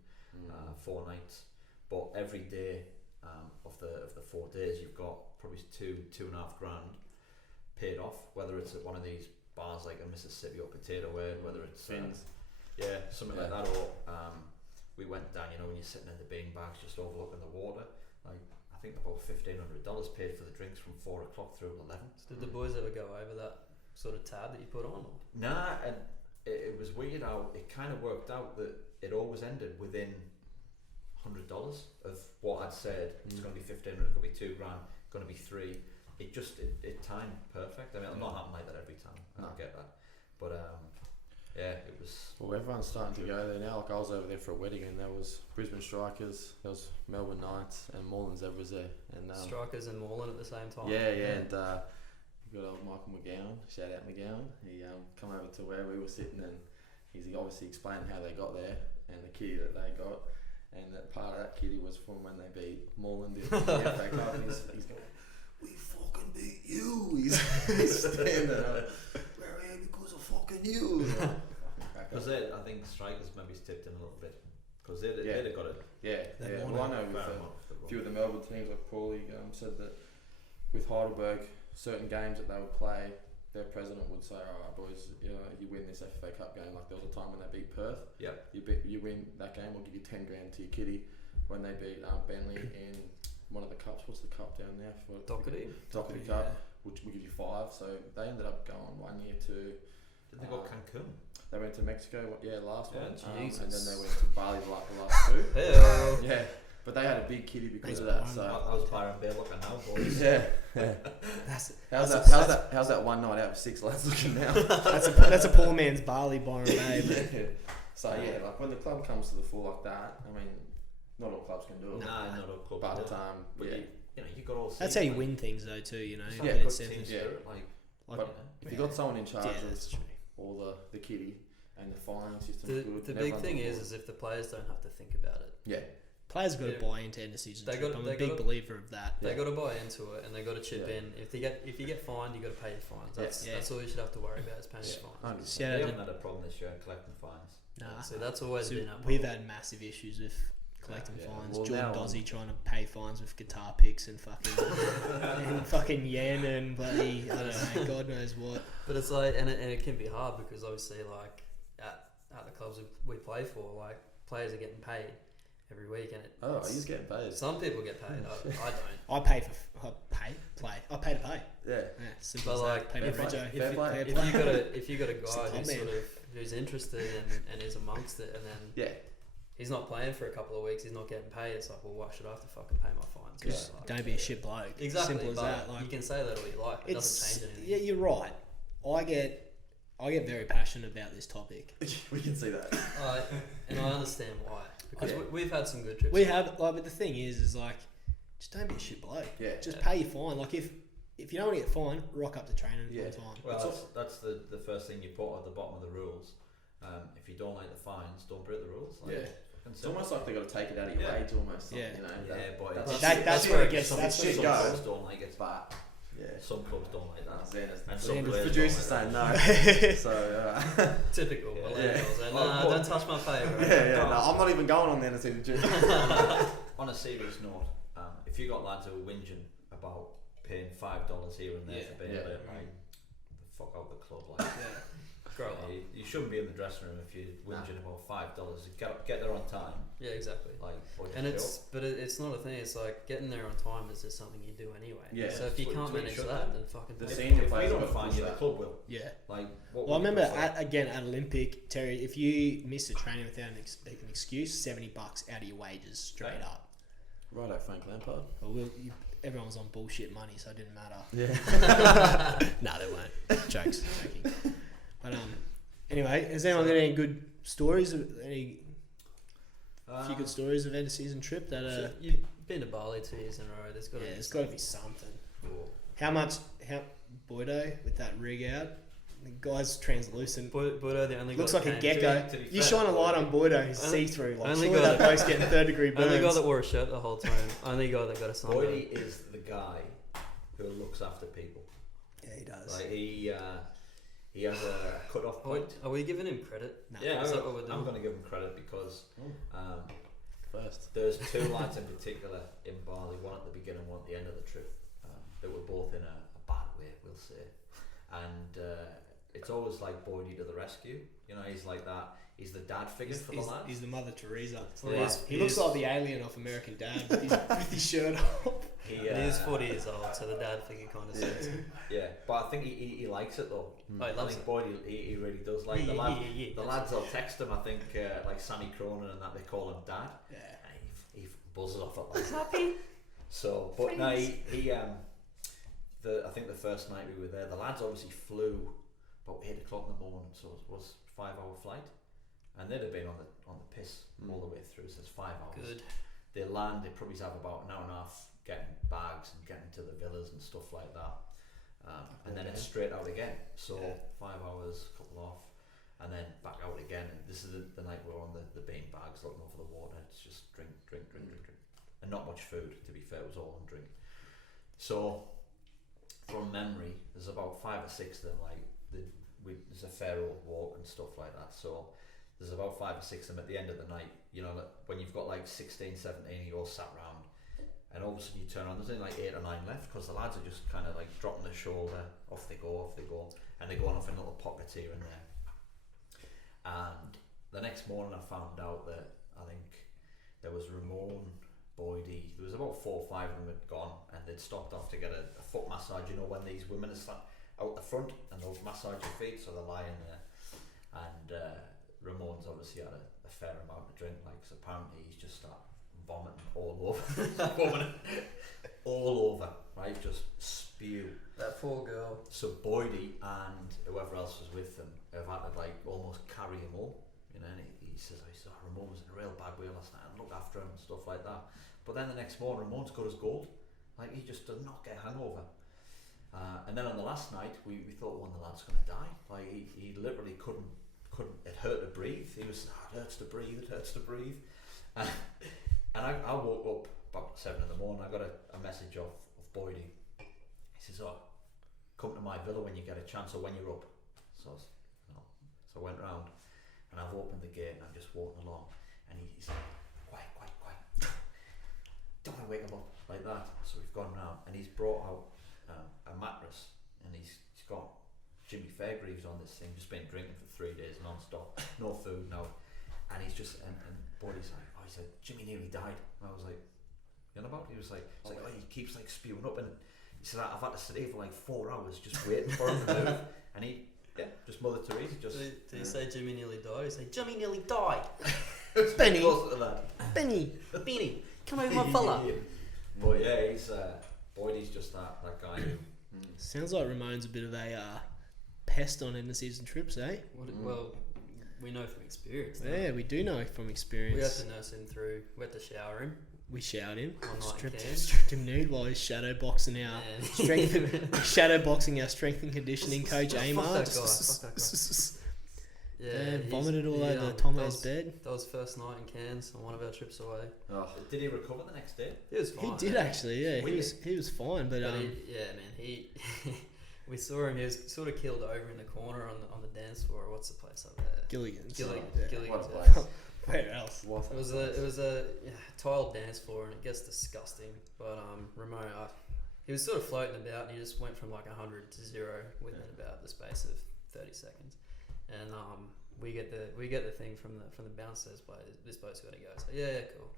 4 nights, but every day of the 4 days, you've got probably $2.5 grand paid off. Whether it's at one of these bars like a Mississippi or Potato Way, whether it's Fins. something like that, or we went down. When you're sitting in the bean bags just overlooking the water, I think about $1,500 paid for the drinks from 4 o'clock through 11. did the boys ever go over that sort of tab that you put on? Or? Nah, and it was weird how it kind of worked out that it always ended within $100 of what I'd said. It's going to be 1,500, it's going to be $2 grand, going to be 3. It timed perfect. I mean, it'll not happen like that every time. I No. get that, But yeah, it was. Well, everyone's starting to go there now. Like I was over there for a wedding, and there was Brisbane Strikers, there was Melbourne Knights, and Moreland Zebras was there. And Strikers and Moreland at the same time. yeah, and we got old Michael McGowan. Shout out McGowan. He come over to where we were sitting, and he's obviously explained how they got there and the kitty that they got, and that part of that kitty was from when they beat Moreland in the FA Cup. And he's going, "We fucking beat you." He's standing up. "Where are you? Because of fucking you." Because I think the Strikers maybe tipped in a little bit. Because they'd have got it. Yeah. Well, I know with a few of the Melbourne teams, like Paulie said that with Heidelberg, certain games that they would play, their president would say, "Alright, boys, you win this FA Cup game." Like there was a time when they beat Perth. Yep. You win that game, we'll give you 10 grand to your kitty. When they beat Bentley in one of the cups, what's the cup down there for? Doherty. Doherty Cup. We'll give you 5. So they ended up going 1 year to. Did they go Cancun? They went to Mexico. Last Yeah, one. And Jesus. then they went to Bali the last 2. Hey. Yeah. But they had a big kitty because of Thanks, that. Byron. So I was Byron Bay looking now, boys. yeah. How's that one night out with 6 lads looking now? That's a poor man's Bali, Byron Bay. But So yeah, like when the club comes to the full like that, I mean, not all clubs can do it. Nah, not all clubs. But But yeah, you got all. that's how you win things, though, too. You know, It's you like get a good incentives. team Yeah. spirit, like Like, if you got someone in charge yeah, of that's true. all the kitty and the fining system, The good. big and everyone's thing on is board. if the players don't have to think about it. Yeah, Players got to Yeah. buy into end season They trip. got- I'm they a big gotta- believer of that. They Yeah. got to buy into it and they got to chip Yeah. in. If you get fined, you got to pay your fines. That's Yeah. that's all you should have to worry about is paying Yeah. your fines. 100%. Yeah, we I haven't had a problem this year collecting fines. Nah. So that's always So been our we've problem. had massive issues with collecting Yeah. fines. Well, Jordan now- Dozzy trying to pay fines with guitar picks and fucking and fucking yen and bloody I don't know, God knows what. But it's like, and it can be hard because obviously, like at the clubs we play for, like players are getting paid every week, and he's getting paid. some people get paid. I don't. I pay for play. I pay to play. Yeah, Yeah, simple But as like, that. Pay my fair Frencho. play. Fair play. If you got a It's guy the top who's man. sort of who's interested and is amongst it, and then yeah, he's not playing for a couple of weeks, he's not getting paid. It's like, well, why should I have to fucking pay my fines? Yeah. It's like- Don't be a shit bloke. exactly. Simple as but that. Like you can say that all you like. It doesn't change anything. yeah, you're right. I get very passionate about this topic. we can see that. And I understand why because Yeah. we've had some good trips. We have like, but the thing is like, just don't be a shit bloke. Yeah, Just pay your fine. Like if you don't want to get fined, rock up to training Yeah. on time. Well, that's the first thing you put at the bottom of the rules. If you don't like the fines, don't break the rules. Like, Yeah. fucking It's simple. almost like they got to take it out of your Yeah. wage, almost. Yeah. You know. Yeah, but that's, That's where it gets. Some, That's some where it shit gets. goes. clubs don't like it. But yeah, Some clubs don't like that. Xana's And the some players producer's don't saying like no. So Typical Yeah. millennials. And Oh, don't touch my favourite. yeah, no, I'm not even going on there to see the gym. On a serious note, if you got lads who are whinging about paying $5 here and there Yeah. for being Yeah. late, like, fuck out the club. Like, Grow up. you shouldn't be in the dressing room if you're whinging about $5. Get there on time. Yeah, exactly. Like, boys, And chill. it's not a thing. It's like getting there on time is just something you do anyway. Yeah. So if you It's can't what you manage should that, do. then fucking The pay. senior if players we don't gotta find push you, the that. club will. Yeah. Like, what Well, I would you remember prefer? again at Olympic, Terry, if you miss a training without an excuse, $70 out of your wages straight Okay. up. Righto, Frank Lampard. Well, everyone was on bullshit money, so it didn't matter. Yeah. No, they weren't. Jokes, joking. But anyway, has anyone got any good stories? Any few good stories of end of season trip that So you've been to Bali 2 years in a row. There's got to yeah, be there's got to be something. Cool. How Boydo with that rig out? The guy's translucent. Boydo, the only Looks guy like a that came- gecko. to be You fair, shine a light on Boydo, he's Only- see-through. Like, only surely guy that bloke's getting third-degree burns. Only guy that wore a shirt the whole time. Only guy that got a sunburn. Boydie is the guy who looks after people. Yeah, he does. Like he has a cut-off Are we, point. are we giving him credit? No. Yeah, Is that what we're doing? I'm going to give him credit because First. there's two lads in particular in Bali, one at the beginning, one at the end of the trip, that were both in a bad way, we'll say. And it's always like Boydie to the rescue. You know, he's like that. He's the dad figure for the lads. He's the Mother Teresa. Yeah, He he looks is. like the alien off American Dad with his shirt off. He, He is 40 years old, so the dad figure kind of suits him. Yeah, but I think he likes it though. Oh, he I loves think it. Boydie, he really does like the Yeah, lad. yeah, yeah. The lads will text him. I think like Sammy Cronin and that they call him Dad. Yeah. And he buzzes off at like so, but no, I think the first night we were there, the lads obviously flew about 8 o'clock in the morning, so it was 5-hour flight, and they'd have been on the piss all the way through. So it's 5 hours. Good. They land. They probably have about an hour and a half getting bags and getting to the villas and stuff like that, and then it's straight out again. So 5 hours, couple off, and then back out again. And this is the night we're on the bean bags looking over the water. It's just drink, and not much food. To be fair, it was all on drink. So from memory, there's about 5 or 6 of them. Like there's a fair old walk and stuff like that. So there's about 5 or 6 of them at the end of the night. You know, like when you've got like 16, 17, you all sat round, and all of a sudden you turn on. There's only like 8 or 9 left because the lads are just kind of like dropping their shoulder. Off they go, and they're going off in little pockets here and there. And the next morning, I found out that I think there was Ramon, Boydie. There was about 4 or 5 of them had gone, and they'd stopped off to get a foot massage. You know, when these women are sat out the front and they'll massage your feet, so they're lying there. And Ramon's obviously had a fair amount of drink, like, so apparently he's just started vomiting all over, all over, right? Just spew. That poor girl. So Boydie and whoever else was with them have had to like almost carry him home, you know. And he says, Ramon was in a real bad way last night, and look after him and stuff like that. But then the next morning, Ramon's good as gold. Like, he just does not get a hangover. And then on the last night, we thought one of the lads was going to die. Like, he literally couldn't. It hurt to breathe. He was, it hurts to breathe. And I woke up about 7 in the morning. I got a message of Boydie. He says, come to my villa when you get a chance, or when you're up. So I went round, and I've opened the gate, and I'm just walking along, and he's like, quiet. Don't want to wake him up like that. So we've gone round, and he's brought out a mattress, and he's got Jimmy Fairgreaves on this thing, just been drinking for 3 days non-stop, no food now, and he's just, and Buddy's like, he said, Jimmy nearly died. And I was like, you know about? He was like, he keeps like spewing up, and he said, I've had to sit here for like 4 hours just waiting for him to move, and he, just Mother Teresa, just. Did he say Jimmy nearly died? He said, Jimmy nearly died. Benny. Closer to that. Benny, come over, my fella. But yeah, he's Boydie's just that guy who. Sounds like Ramon's a bit of a pest on end of season trips, eh? Well, we know from experience. Yeah, we do know from experience. We had to nurse him through. We had to shower him. We showered him, One night in stripped him nude while he's shadow boxing our And shadow boxing our strength and conditioning coach Amar. Fuck that guy. Yeah, vomited all he, over Tomo's bed. That was first night in Cairns on one of our trips away. Did he recover the next day? He was fine. He did actually, yeah. He was fine, but he we saw him. He was sort of keeled over in the corner on the dance floor. What's the place up there? Gilligan's. Gilligan's. What a yeah. place. Where else? It was a tiled dance floor, and it gets disgusting. But Ramon, he was sort of floating about, and he just went from like 100 to 0 within about the space of 30 seconds. And we get the thing from the bouncers, but this boat's got to go. So yeah, cool.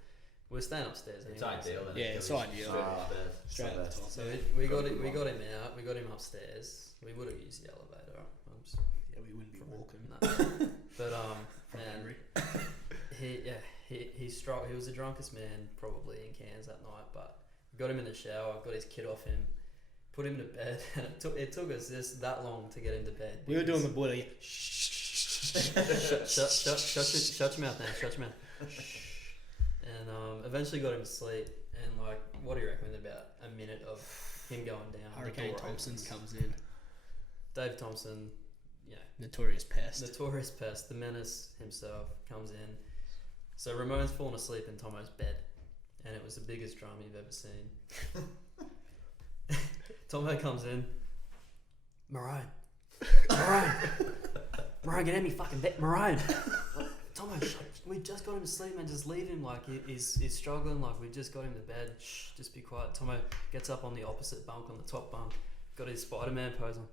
We're staying upstairs. It's anyway, ideal. so- isn't it? Yeah, it's Because ideal. straight upstairs. Straight up the top. So we got him out. We got him upstairs. We would have used the elevator. Yeah, we wouldn't be walking. No. But From man, memory. he was the drunkest man probably in Cairns that night. But got him in the shower, got his kit off him, put him to bed, and it took us that long to get him to bed. We were doing the boiler. shut your mouth, man. Shut your mouth. And eventually got him to sleep. And like, what do you reckon? About a minute of him going down. Hurricane the door Thompson opens. comes in. Dave Thompson, Notorious pest. notorious pest, the menace himself, comes in. So Ramon's fallen asleep in Tomo's bed, and it was the biggest drama you've ever seen. Tomo comes in. Marone, get out of me fucking bed, Marone. Tomo, we just got him to sleep, man. Just leave him. Like he's struggling. Like we just got him to bed. Shh, just be quiet. Tomo gets up on the opposite bunk, on the top bunk. Got his Spider-Man pose on.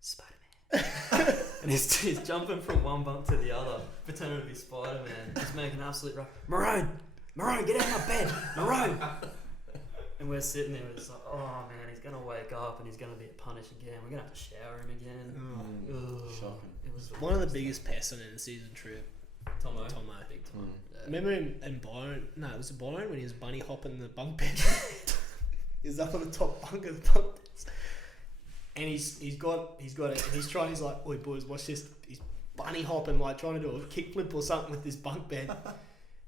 Spider-Man. And he's jumping from one bunk to the other, pretending to be Spider-Man, just making an absolute rush. Marone, get out of my bed, Marone. And we're sitting there, it's like, oh man, he's gonna wake up and he's gonna be punished again. We're gonna have to shower him again. Ugh. Shocking. It was One of the biggest pests on end of season trip. Tomo. Big time. Yeah. Remember him and Byron? No, it was Byron when he was bunny hopping the bunk bed. He was up on the top bunk of the bunk beds. and he's got it, and he's like, oi boys, watch this. He's bunny hopping, like trying to do a kickflip or something with this bunk bed.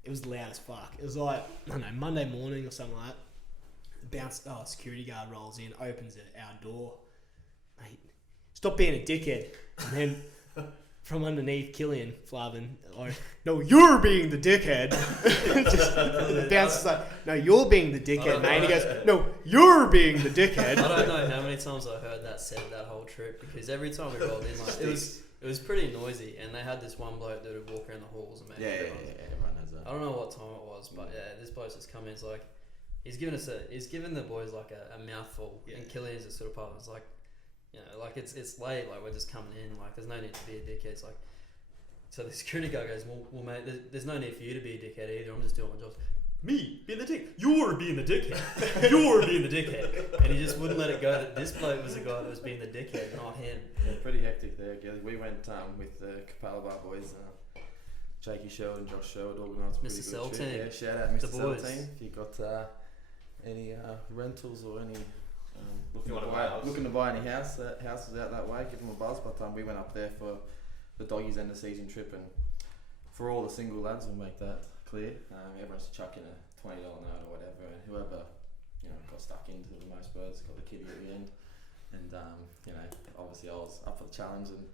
It was loud as fuck. It was like, I don't know, Monday morning or something like that. Security guard rolls in, opens our door. Mate, stop being a dickhead. And then from underneath, Killian Flavin, like, no, you're being the dickhead. Just the bouncer's like, no, you're being the dickhead, mate. And he goes, no, you're being the dickhead. I don't know how many times I heard that said that whole trip, because every time we rolled in, like, it was pretty noisy, and they had this one bloke that would walk around the halls and make Yeah, everyone knows that. I don't know what time it was, but yeah, this bloke's just come in. It's like he's given the boys like a mouthful, and Killian's just sort of part of it. It's like, you know, like it's late, like we're just coming in, like there's no need to be a dickhead. It's like, so the security guy goes, well mate, there's no need for you to be a dickhead either. I'm just doing my job. Me being the dick, you're being the dickhead, you're being the dickhead, and he just wouldn't let it go that this bloke was the guy that was being the dickhead, not him. Yeah, pretty hectic there, Gilly. We went with the Capella Bar boys. Jakey Sherwood and Josh Sherwood organised a pretty Mr. good Cell trip. team. Yeah, shout out The Mr. Cell boys. team. If you got any rentals or any You wanna buy a house? looking to buy any houses out that way, give them a buzz. But we went up there for the doggies end of season trip, and for all the single lads, we'll make that clear. Everyone's chucking a $20 note or whatever, and whoever got stuck into the most birds got the kitty at the end. And obviously I was up for the challenge, and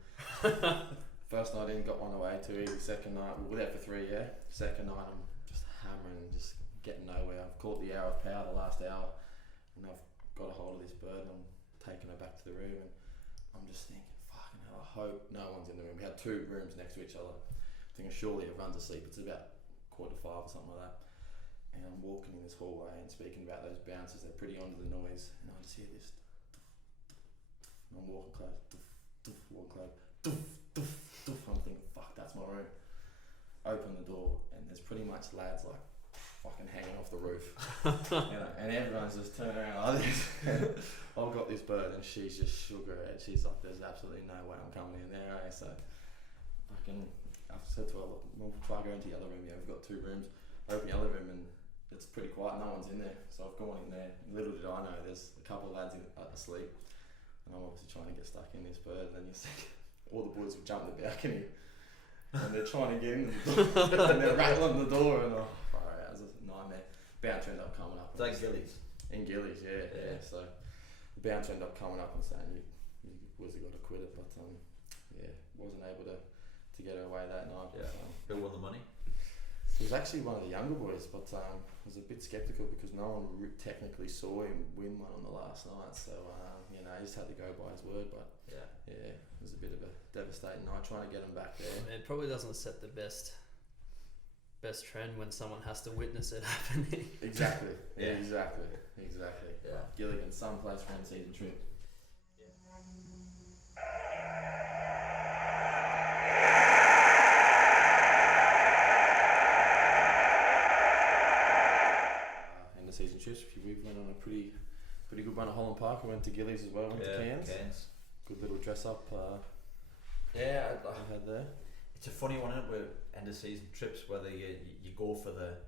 first night in got one away too easy. Second night we were there for 3, yeah. Second night I'm just hammering, just getting nowhere. I've caught the hour of power, the last hour, and I've got a hold of this bird and I'm taking her back to the room, and I'm just thinking, fucking hell, I hope no one's in the room. We had 2 rooms next to each other. Thinking surely everyone's asleep. It's about 4:45 or something like that. And I'm walking in this hallway and speaking about those bouncers. They're pretty onto the noise, and I just hear this. And I'm walking close, walking close, I'm thinking, fuck, that's my room. Open the door, and there's pretty much lads like fucking hanging off the roof, and everyone's just turning around like this. I've got this bird, and she's just shook her head. She's like, there's absolutely no way I'm coming in there, eh? So I've said to her, look, we'll try going to the other room. Yeah, we've got 2 rooms. Open the other room, and it's pretty quiet. No one's in there. So I've gone in there. Little did I know, there's a couple of lads asleep, and I'm obviously trying to get stuck in this bird. And then you see all the boys have jumped the balcony, and they're trying to get in the door, and they're rattling the door, and alright, it was a nightmare. Bouncer ended up coming up. It's like Gillies. In Gillies, yeah. So the bouncer ended up coming up and saying, you was got to quit it, but wasn't able to get her away that night. Yeah. Who won the money? It was actually one of the younger boys, but I was a bit sceptical because no one technically saw him win one on the last night. So he just had to go by his word. But yeah, it was a bit of a devastating night trying to get him back there. It probably doesn't set the best trend when someone has to witness it happening. Exactly. Yeah. Exactly. Yeah. Gilligan, someplace for end-season trip. Season trips. We went on a pretty good run at Holland Park. We went to Gillies as well. Went to Cairns. Good little dress up. I had there. It's a funny one, isn't it, with end of season trips, whether you go for the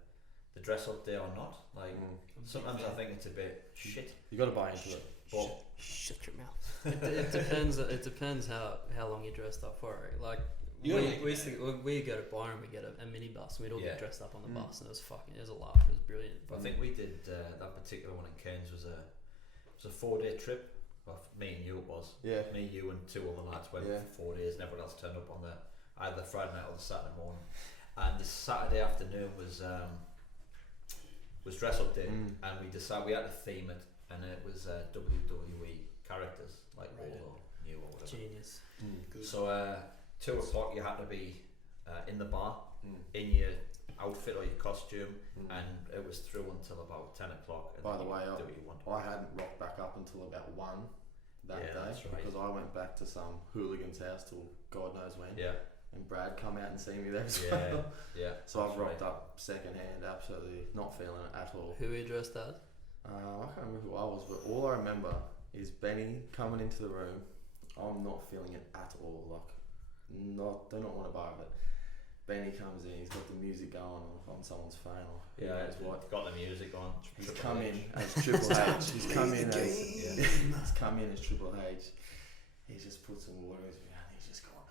dress up day or not. Like sometimes I think it's a bit shit. You got to buy into it. But Shut your mouth. It depends. It depends how long you're dressed up for it. Like we go to Byron, we get a minibus, and we'd all get dressed up on the bus, and it was a laugh. It was brilliant. I think we did that particular one in Cairns was a 4-day trip. Well, me and you it was. Yeah. Me, you, and 2 other lads went for 4 days, and everyone else turned up on either the Friday night or the Saturday morning. And the Saturday afternoon was dress up day, and we decided we had to theme it, and it was WWE characters like Rolo, New or whatever. Genius. So 2 o'clock you had to be in the bar in your outfit or your costume, and it was through until about 10 o'clock. By the way, do what you want. I hadn't rocked back up until about 1 that day, that's right. because I went back to some hooligan's house till God knows when. Yeah. And Brad come out and see me there as well. Yeah. So I've rocked up second hand, absolutely not feeling it at all. Who we dressed as? I can't remember who I was, but all I remember is Benny coming into the room. I'm not feeling it at all. Do not want to bar of it. Benny comes in, he's got the music going on someone's phone or who knows what. Got the music on. He's come in as Triple H. He's come in as He's come in as Triple H. He's just put some water in his mouth. He's just gone.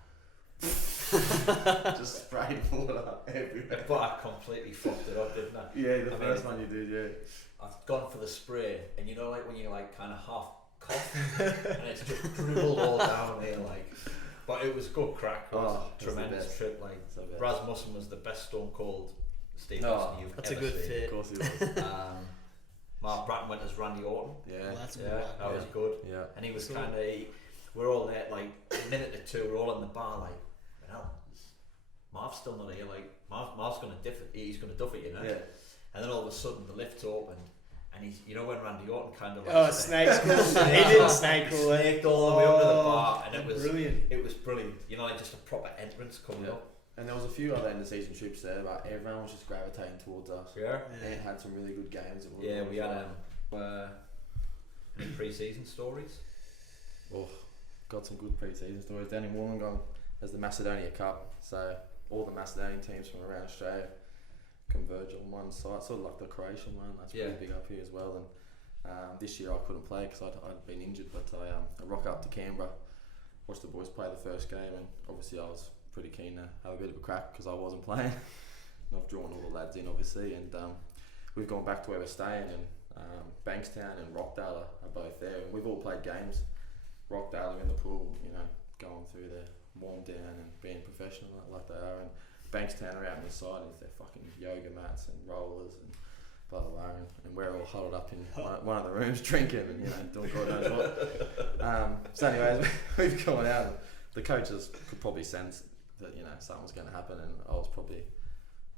Just sprayed water everywhere. But I completely fucked it up, didn't I? Yeah, the I first mean, one you did, yeah. I've gone for the spray, and you know, like when you like kind of half cough, and it's just dribbled all down here, like. But it was good crack. It was a tremendous trip. Like So bad. Rasmussen was the best Stone Cold Steve Oh, Austin you've That's a ever good seen. fit. Of course he was. Mark Bratton went as Randy Orton. Yeah. Well, that's Yeah, good. that was good. Yeah. And he was So- kind of, we're all there, like a minute or two, we're all in the bar, like, you know, Marv's still not here, like, Marv's going to he's going to duff it, you know. Yeah. And then all of a sudden the lift's opened, and he's, you know, when Randy Orton kind of like, Oh, snake crawl. He didn't snake crawl. snaked all the way up to the bar, and it was brilliant. brilliant. You know, like just a proper entrance coming Yeah. up. And there was a few other end of season trips there, but everyone was just gravitating towards us. Yeah. And it had some really good games. It was Yeah, really we had fun. any pre-season stories. Oh, got some good pre-season stories. Down in Wollongong, there's the Macedonia Cup. So all the Macedonian teams from around Australia converge on one site, sort of like the Croatian one. That's pretty Yeah. big up here as well. And this year I couldn't play because I'd been injured, but I rock up to Canberra, watched the boys play the first game, and obviously I was pretty keen to have a bit of a crack because I wasn't playing. And I've drawn all the lads in obviously, and we've gone back to where we're staying, and Bankstown and Rockdale are both there, and we've all played games. Rockdale are in the pool, you know, going through their warm down and being professional like they are, and Bankstown are out on the side with their fucking yoga mats and rollers and blah blah blah, and we're all huddled up in one of the rooms drinking and, you know, doing God knows what. So anyways, we've gone out, and the coaches could probably sense that, you know, something was going to happen, and I was probably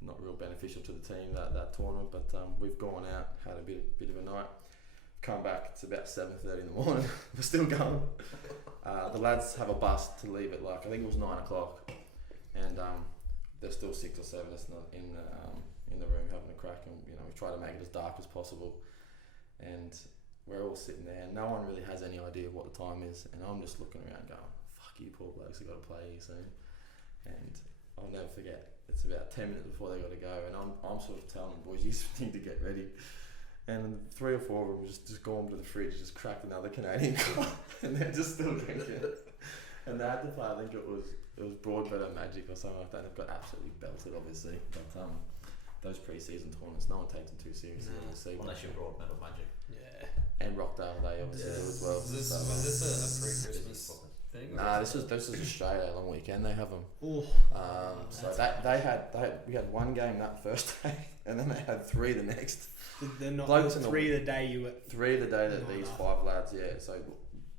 not real beneficial to the team that tournament, but we've gone out, had a bit of a night, come back, it's about 7:30 in the morning. We're still going. The lads have a bus to leave at, like, I think it was 9 o'clock, and there's still 6 or 7 of us in the room having a crack, and, you know, we try to make it as dark as possible, and we're all sitting there, and no one really has any idea what the time is, and I'm just looking around going, fuck you poor blokes, have got to play here soon. And I'll never forget, it's about 10 minutes before they got to go, and I'm sort of telling them, boys, you need to get ready. And 3 or 4 of them just gone to the fridge, just cracked another Canadian cup, and they're just still drinking it. And they had to play, I think it was Broadmeadow Magic or something like that. They've got absolutely belted, obviously. But those pre-season tournaments, no one takes them too seriously. No. Obviously. Unless you're Broadmeadow Magic. Yeah. And Rockdale, they obviously do as well. Was So, this a pre-Christmas thing? or Nah, is this is Australia, long weekend. They have them. Oh, So we had one game that first day, and then they had 3 the next. they're not Blokes in the- 3 the day you were. 3 the day that Oh, these no. 5 lads, yeah. So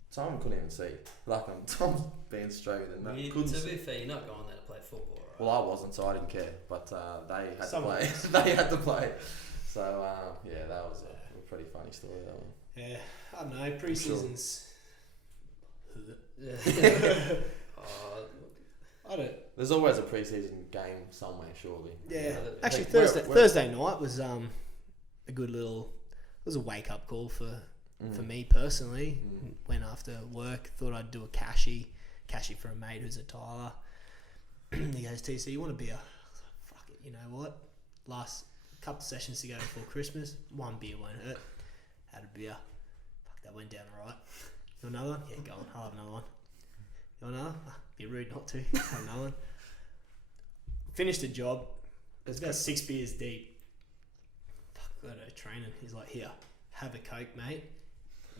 some of them couldn't even see. Like Tom's being straight with them. You, Couldn't to see. be fair, you're not going there to play football, right? Well, I wasn't, so I didn't care. But they had Someone to play. They had to play. So yeah, that was a pretty funny story. That one. Yeah, I don't know. Pre-seasons. Yeah. I don't. There's always a pre-season game somewhere, surely. Yeah, I actually think we're- Thursday night was a good little. It was a wake up call for Mm. me personally. Mm. Went after work, thought I'd do a cashy for a mate who's a Tyler. He goes, TC, you want a beer? I was like, fuck it, you know what? Last couple of sessions to go before Christmas, 1 beer won't hurt. Had a beer. Fuck, that went down alright. You want another one? Yeah, go on. I'll have another one. You want another? Be rude not to. Have another one. Finished the job. It was about 6 beers deep. Fuck, got to training. He's like, here, have a Coke, mate.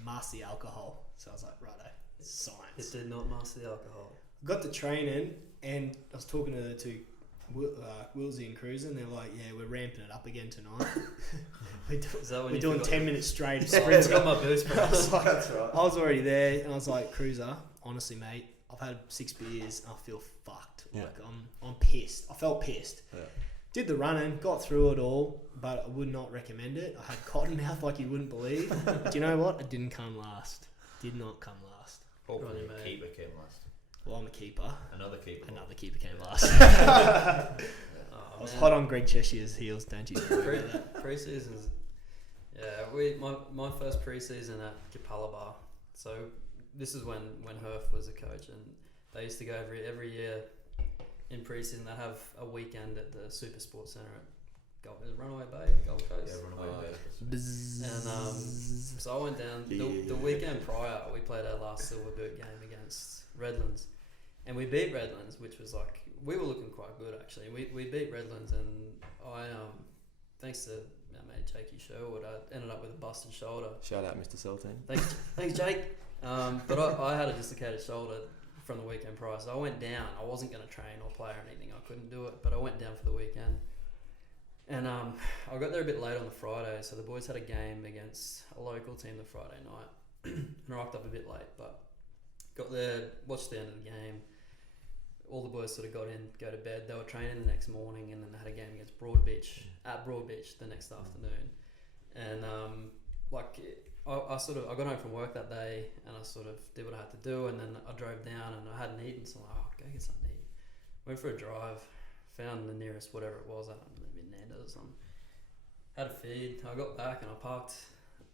Mask the alcohol. So I was like, righto, it's It science. did not master the alcohol. Got to training, and I was talking to the two, Willsy and Cruiser, and they're like, yeah, we're ramping it up again tonight. Is that when We're you doing forgot 10 minutes straight of Oh, I sprints. forgot my boots, bro. I was like, That's right. I was already there, and I was like, Cruiser, honestly, mate, I've had 6 beers, and I feel fucked. Yeah. Like, I'm pissed. I felt pissed. Yeah. Did the running, got through it all, but I would not recommend it. I had cotton mouth like you wouldn't believe. Do you know what? I didn't come last. Did not come last. Hopefully Right, the mate. keeper came last. Well, I'm a keeper. Another keeper. Another keeper came last. Oh, I was man. hot on Greg Cheshire's heels, don't you? Pre-seasons. Yeah, my first pre-season at Kipalaba. So this is when Herf was a coach, and they used to go every year in pre-season. They have a weekend at the Super Sports Centre Runaway Bay, Gold Coast. Yeah, Runaway Oh, Bay. And so I went down the weekend prior. We played our last silver boot game against Redlands, and we beat Redlands, which was like we were looking quite good actually. We beat Redlands, and I thanks to our mate Jakey Sherwood, I ended up with a busted shoulder. Shout out, Mr. Sultan. Thanks, Jake. But I had a dislocated shoulder from the weekend prior, so I went down. I wasn't going to train or play or anything. I couldn't do it, but I went down for the weekend. And I got there a bit late on the Friday, so the boys had a game against a local team the Friday night. And I rocked up a bit late, but got there, watched the end of the game. All the boys sort of got in, go to bed. They were training the next morning, and then they had a game against Broadbeach at Broadbeach the next afternoon. And I got home from work that day, and I sort of did what I had to do, and then I drove down, and I hadn't eaten, so I'm like, go get something to eat. Went for a drive, found the nearest whatever it was, I don't know, maybe Nando's or something. Had a feed. I got back and I parked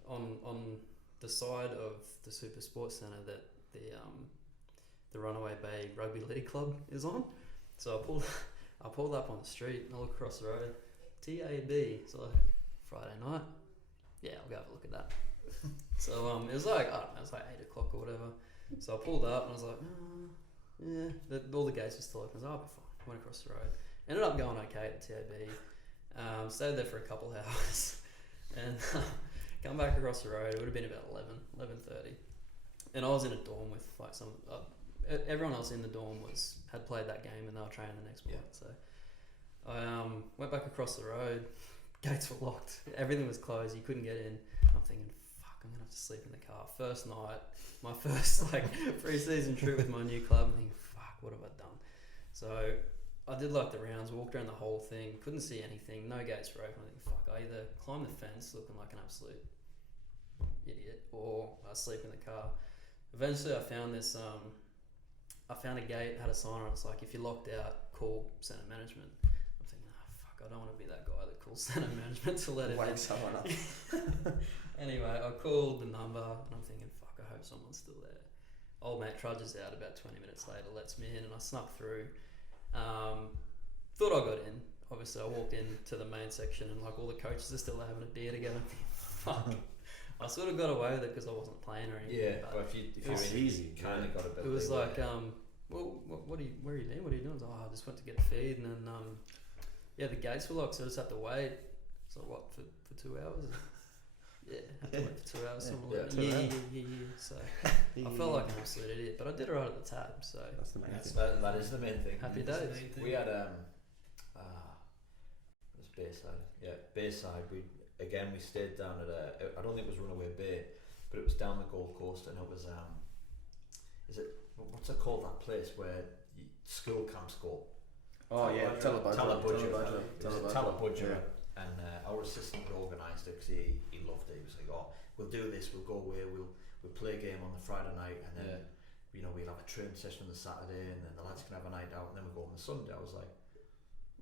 on the side of the Super Sports Centre that the Runaway Bay Rugby League Club is on. So I pulled up on the street and I look across the road. TAB. So Friday night. Yeah, I'll go have a look at that. So it was like, I don't know, it was like 8 o'clock or whatever. So I pulled up and I was like, yeah, all the gates were still open. I was like, I'll be fine. Went across the road. Ended up going okay at the TAB. Stayed there for a couple hours and come back across the road. It would have been about 11:30. And I was in a dorm with like some, everyone else in the dorm had played that game and they were training the next morning. So I went back across the road. Gates were locked. Everything was closed. You couldn't get in. I'm thinking, fuck, I'm going to have to sleep in the car. First night, my first pre-season trip with my new club. I'm thinking, fuck, what have I done? So I did like the rounds, walked around the whole thing, couldn't see anything, no gates were open. I think, fuck, I either climb the fence looking like an absolute idiot or I sleep in the car. Eventually I found this, I found a gate, had a sign on it, it's like, if you're locked out, call centre management. I'm thinking, fuck, I don't want to be that guy that calls centre management to let it in. Wake someone up. Anyway, I called the number and I'm thinking, fuck, I hope someone's still there. Old mate trudges out about 20 minutes later, lets me in and I snuck through. Thought I got in. Obviously, I walked into the main section and like all the coaches are still having a beer together. Fuck. I sort of got away with it because I wasn't playing or anything. Yeah, but if you're in, easy, you kind of got a bit. It was leeway. like, well, where are you been? What are you doing? I just went to get a feed and then, yeah, the gates were locked, so I just had to wait. So what for 2 hours? Yeah, had to wait for 2 hours. Something like that. Yeah. So I felt like an absolute idiot, but I did alright at the tab. So That's the main thing. That is the main thing. happy That's the days. main thing. We had it was Bayside. Yeah, Bayside. We stayed down at I don't think it was Runaway Bay, but it was down the Gold Coast, and it was what's it called, that place where school camps go? Oh yeah, Talabudger. Talabudger. Yeah. And our assistant organised it because he loved it. He was like, oh, we'll do this, we'll go away, we'll play a game on the Friday night, and then we'll have a training session on the Saturday, and then the lads can have a night out, and then we'll go on the Sunday. I was like,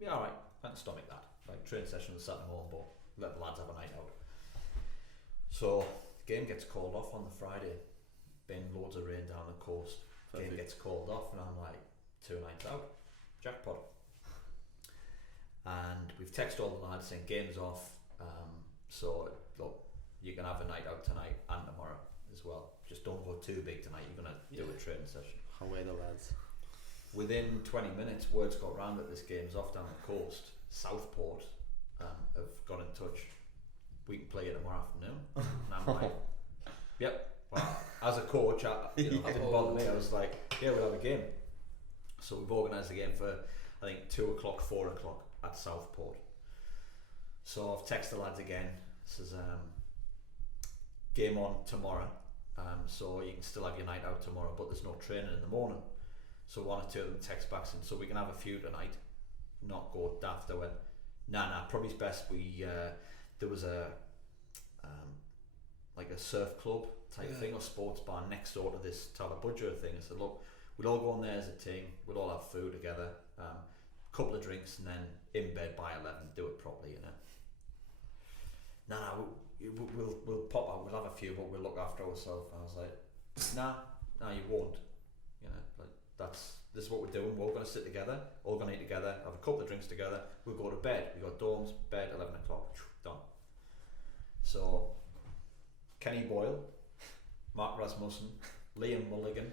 yeah, alright, I can stomach that. Like, training session on the Saturday morning, but let the lads have a night out. So game gets called off on the Friday, been loads of rain down the coast. Game gets called off, and I'm like, 2 nights out, jackpot. And we've texted all the lads saying game's off, so look, you can have a night out tonight and tomorrow as well. Just don't go too big tonight, you're going to do a training session. Away the lads. Within 20 minutes, words got round that this game's off down the coast. Southport have got in touch. We can play it tomorrow afternoon. And I'm like, yep. Well, as a coach, I didn't bother me. I was like, yeah, we'll have a game. So we've organised a game for, I think, 2 o'clock, 4 o'clock at Southport. So I've texted the lads again. Says game on tomorrow. So you can still have your night out tomorrow, but there's no training in the morning. So 1 or 2 of them text back saying, so we can have a few tonight, not go daft. I went, nah, probably best we there was a like a surf club type thing or sports bar next door to this Talabudger thing. I said, look, we'll all go in there as a team, we'll all have food together, couple of drinks, and then in bed by 11, do it properly, we'll pop out, we'll have a few, but we'll look after ourselves. And I was like, nah, you won't, like, this is what we're doing. We're all going to sit together, all going to eat together, have a couple of drinks together. We'll go to bed. We got dorms, bed, 11 o'clock, done. So Kenny Boyle, Mark Rasmussen, Liam Mulligan,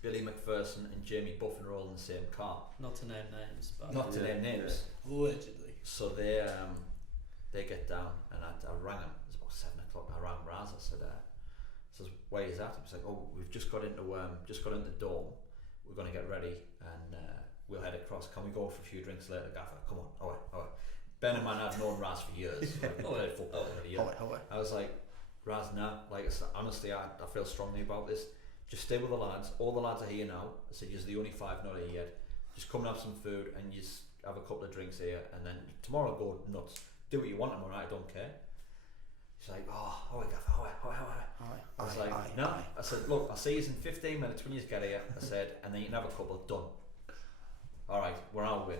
Billy McPherson, and Jamie Buffin are all in the same car. Not to name names, but Not to name names. Allegedly. So they get down, and I rang him. It was about 7 o'clock. I rang Raz. I said, where is that? He was like, oh, we've just got into the dorm. We're going to get ready, and we'll head across. Can we go for a few drinks later, Gaffer? Come on, all right. Ben and man, I've known Raz for years. Like, we played football for a year. I was like, Raz, nah. Like, honestly, I feel strongly about this. Just stay with the lads. All the lads are here now. I said, you're the only 5 not here yet. Just come and have some food, and you have a couple of drinks here, and then tomorrow go nuts. Do what you want tomorrow. I don't care. He's like, oh, Gaffer, I was like, no. I said, look, I'll see you in 15 minutes when you get here. I said, and then you can have a couple. Done. All right, we're on our way.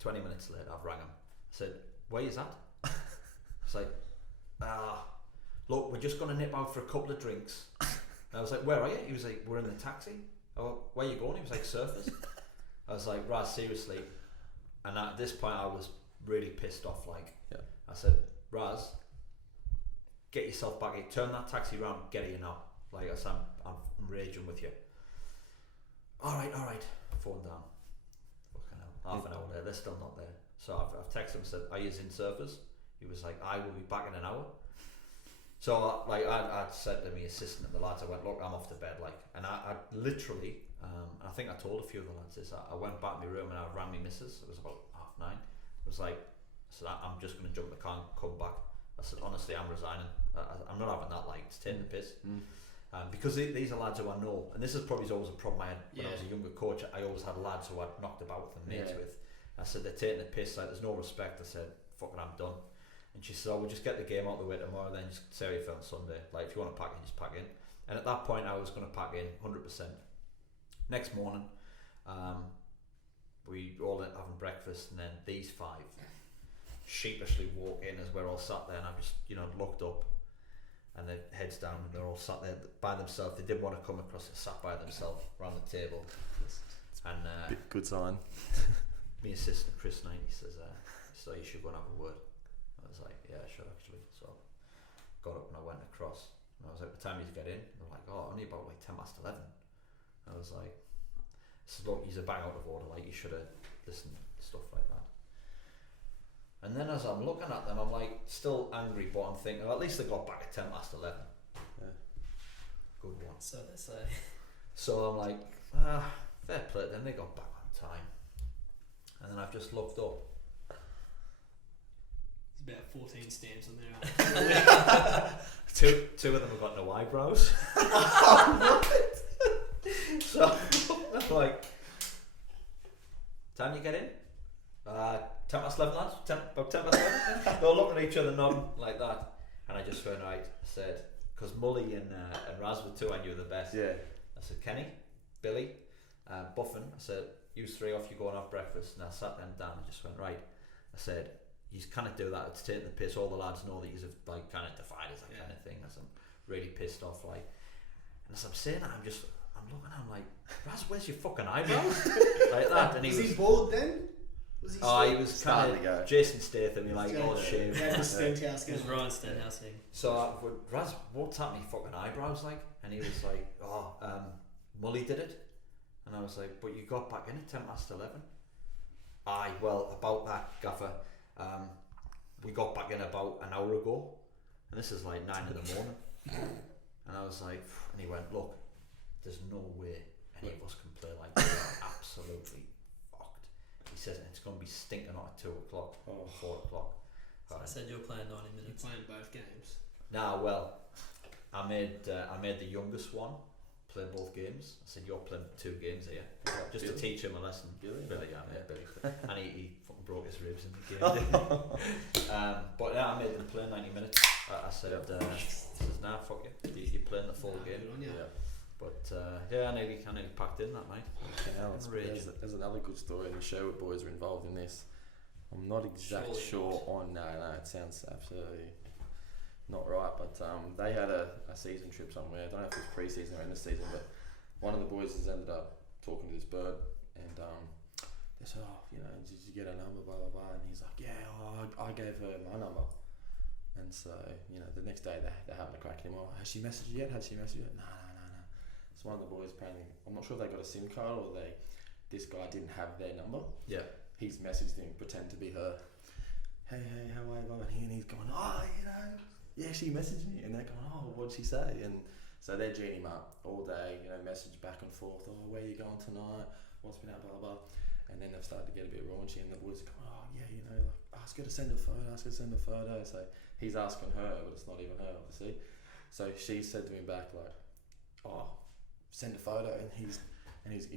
20 minutes later, I've rang him. I said, where is that? It's like, look, we're just going to nip out for a couple of drinks. And I was like, where are you? He was like, we're in the taxi. Oh, where are you going? He was like, Surfers. I was like, Raz, seriously. And at this point, I was really pissed off. Like, I said, Raz, get yourself back here. Turn that taxi around. Get here now. Like I said, I'm raging with you. All right. Phone down. Fucking hell. Half an hour there. They're still not there. So I've texted him and said, are you in Surfers? He was like, I will be back in an hour. So I said to my assistant and the lads, I went, look, I'm off to bed. Like, and I literally, I think I told a few of the lads this. I went back in my room and I rang my missus. It was about 9:30. It was like, I said, I'm just going to jump in the car and come back. I said, honestly, I'm resigning. I'm not having that. Like, it's taking the piss. Because these are lads who I know, and this is probably always a problem I had when I was a younger coach. I always had lads who I'd knocked about with and mates with. I said, they're taking the piss. Like, there's no respect. I said, fuck it, I'm done. And she said, oh, we'll just get the game out of the way tomorrow, then just say how you feel on Sunday. Like, if you want to pack in, just pack in. And at that point, I was going to pack in 100%. Next morning, we all having breakfast, and then these 5 sheepishly walk in as we're all sat there, and I just, looked up, and their heads down, and they're all sat there by themselves. They didn't want to come across, they sat by themselves around the table. And good sign. my assistant, Chris Knight, he says, so you should go and have a word. I was like, yeah, sure, actually. So got up and I went across, and I was like, what time did you get in? They're like, oh, only about like 11:10. I was like, look, he's a bang out of order, like, you should have listened to stuff like that. And then as I'm looking at them, I'm like, still angry, but I'm thinking, well, at least they got back at 11:10. Yeah. Good one. so they say. So I'm like, fair play. Then they got back on time. And then I've just looked up. There's about 14 stamps on there. Two of them have got no eyebrows. So I'm like, time you get in? 11:10, lads. About 11:10. They're all looking at each other, nodding like that. And I just went, right, I said, because Mully and Raz were 2 I knew the best. Yeah. I said, Kenny, Billy, Buffin. I said, you 3 off, you go and have breakfast. And I sat them down and just went, right. I said, you kind of do that, it's taking the piss. All the lads know that you've like kind of defied us, that kind of thing. As I'm really pissed off, like. And as I'm saying that, I'm looking at him like, Raz, where's your fucking eyebrows? Like that. And Was he bald then? Was he he was kind of Jason Statham, like all shaved. Yeah, the Stenhouse It was Ryan Stenhouse thing. So I went, Raz, what's happening? Fucking eyebrows, like? And he was like, Mully did it. And I was like, but you got back in at 11:10. Aye, well, about that, Gaffer. We got back in about an hour ago, and this is like 9 in the morning. And I was like, and he went, look, there's no way any of us can play like that. We're absolutely fucked. He says it's going to be stinking out at 2 o'clock or 4 o'clock. So I said you're playing 90 You're minutes. playing both games. Nah, well, I made the youngest one play both games. I said, you're playing 2 games here, just to teach him a lesson. Billy, yeah, I made Billy. And he fucking broke his ribs in the game. But yeah, I made them play 90 minutes. I said, says, nah, fuck you. You're playing the full game. Good on you. But I nearly packed in that night. There's another good story in the show where boys are involved in this. I'm not exactly sure on. No, it sounds absolutely not right. But they had a season trip somewhere. I don't know if it was pre-season or end of season, but one of the boys has ended up talking to this bird, and they said, "Oh, you know, did you get a number?" Blah blah blah, and he's like, "Yeah, I gave her my number." And so, you know, the next day they're having a crack at him. "Oh, has she messaged you yet? Has she messaged you yet?" No. So one of the boys apparently, I'm not sure if they got a SIM card or this guy didn't have their number. Yeah. He's messaged him, pretend to be her. Hey, how are you? And he's going, "Oh, you know, yeah, she messaged me." And they're going, "Oh, what'd she say?" And so they're geeing him up all day, you know, message back and forth. "Oh, where you going tonight? What's been out, blah, blah, blah." And then they've started to get a bit raunchy, and the boys are going, "Oh, yeah, you know, like, ask her to send a photo. So he's asking her, but it's not even her, obviously. So she said to him back, like, "Oh, send a photo," and he's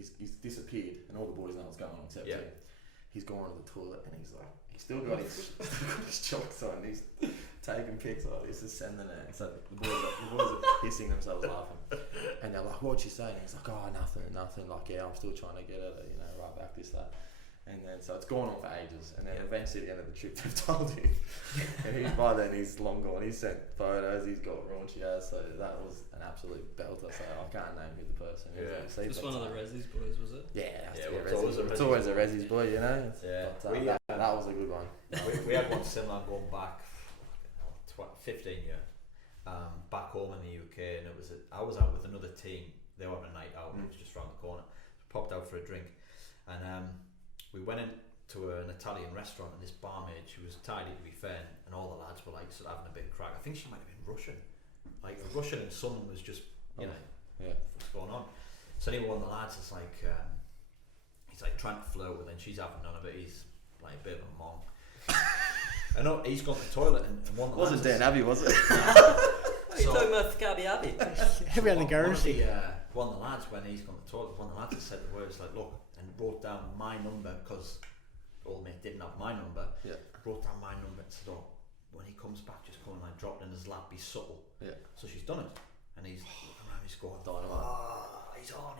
disappeared, and all the boys know what's going on except him. He's gone to the toilet, and he's like, he's still got his chocks on. He's taking pics of it. He's just sending it. And so the boys are pissing themselves laughing, and they're like, "What'd she say?" And he's like, "Oh, nothing. Like, yeah, I'm still trying to get her to, you know, right back this, that." And then so it's gone on for ages, and then eventually at the end of the trip they've told him, and by then he's long gone. He's sent photos, he's got raunchy ass, so that was an absolute belter. So I can't name who the person is. Yeah. Just one of the Resi's boys, was it? Yeah, it's always a Resi's boy, you know. Yeah. But, that was a good one. we had one similar going back 15 years back home in the UK, and I was out with another team. They were having a night out, and it was just round the corner. Popped out for a drink, and we went into an Italian restaurant, and this barmaid, she was tidy to be fair, and all the lads were like sort of having a bit of crack. I think she might have been Russian, like a Russian, and someone was just, you know, what's going on. So anyway, one of the lads is like, he's like trying to flirt with her, and she's having none of it. He's like a bit of a monk. I know he's gone to the toilet, and one of the Wasn't lads Dan Abbey, was it? What are you talking about, Fakabi Abbey? Heavy on the garage. One of the lads, when he's gone to the toilet, one of the lads has said the words like, "Look," and wrote down my number, because old mate didn't have my number. Yeah. Wrote down my number and said, "Oh, when he comes back, just come and like drop it in his lap, be subtle." Yeah. So she's done it, and he's looking around, he's going, Dynamite. "Ah, he's on."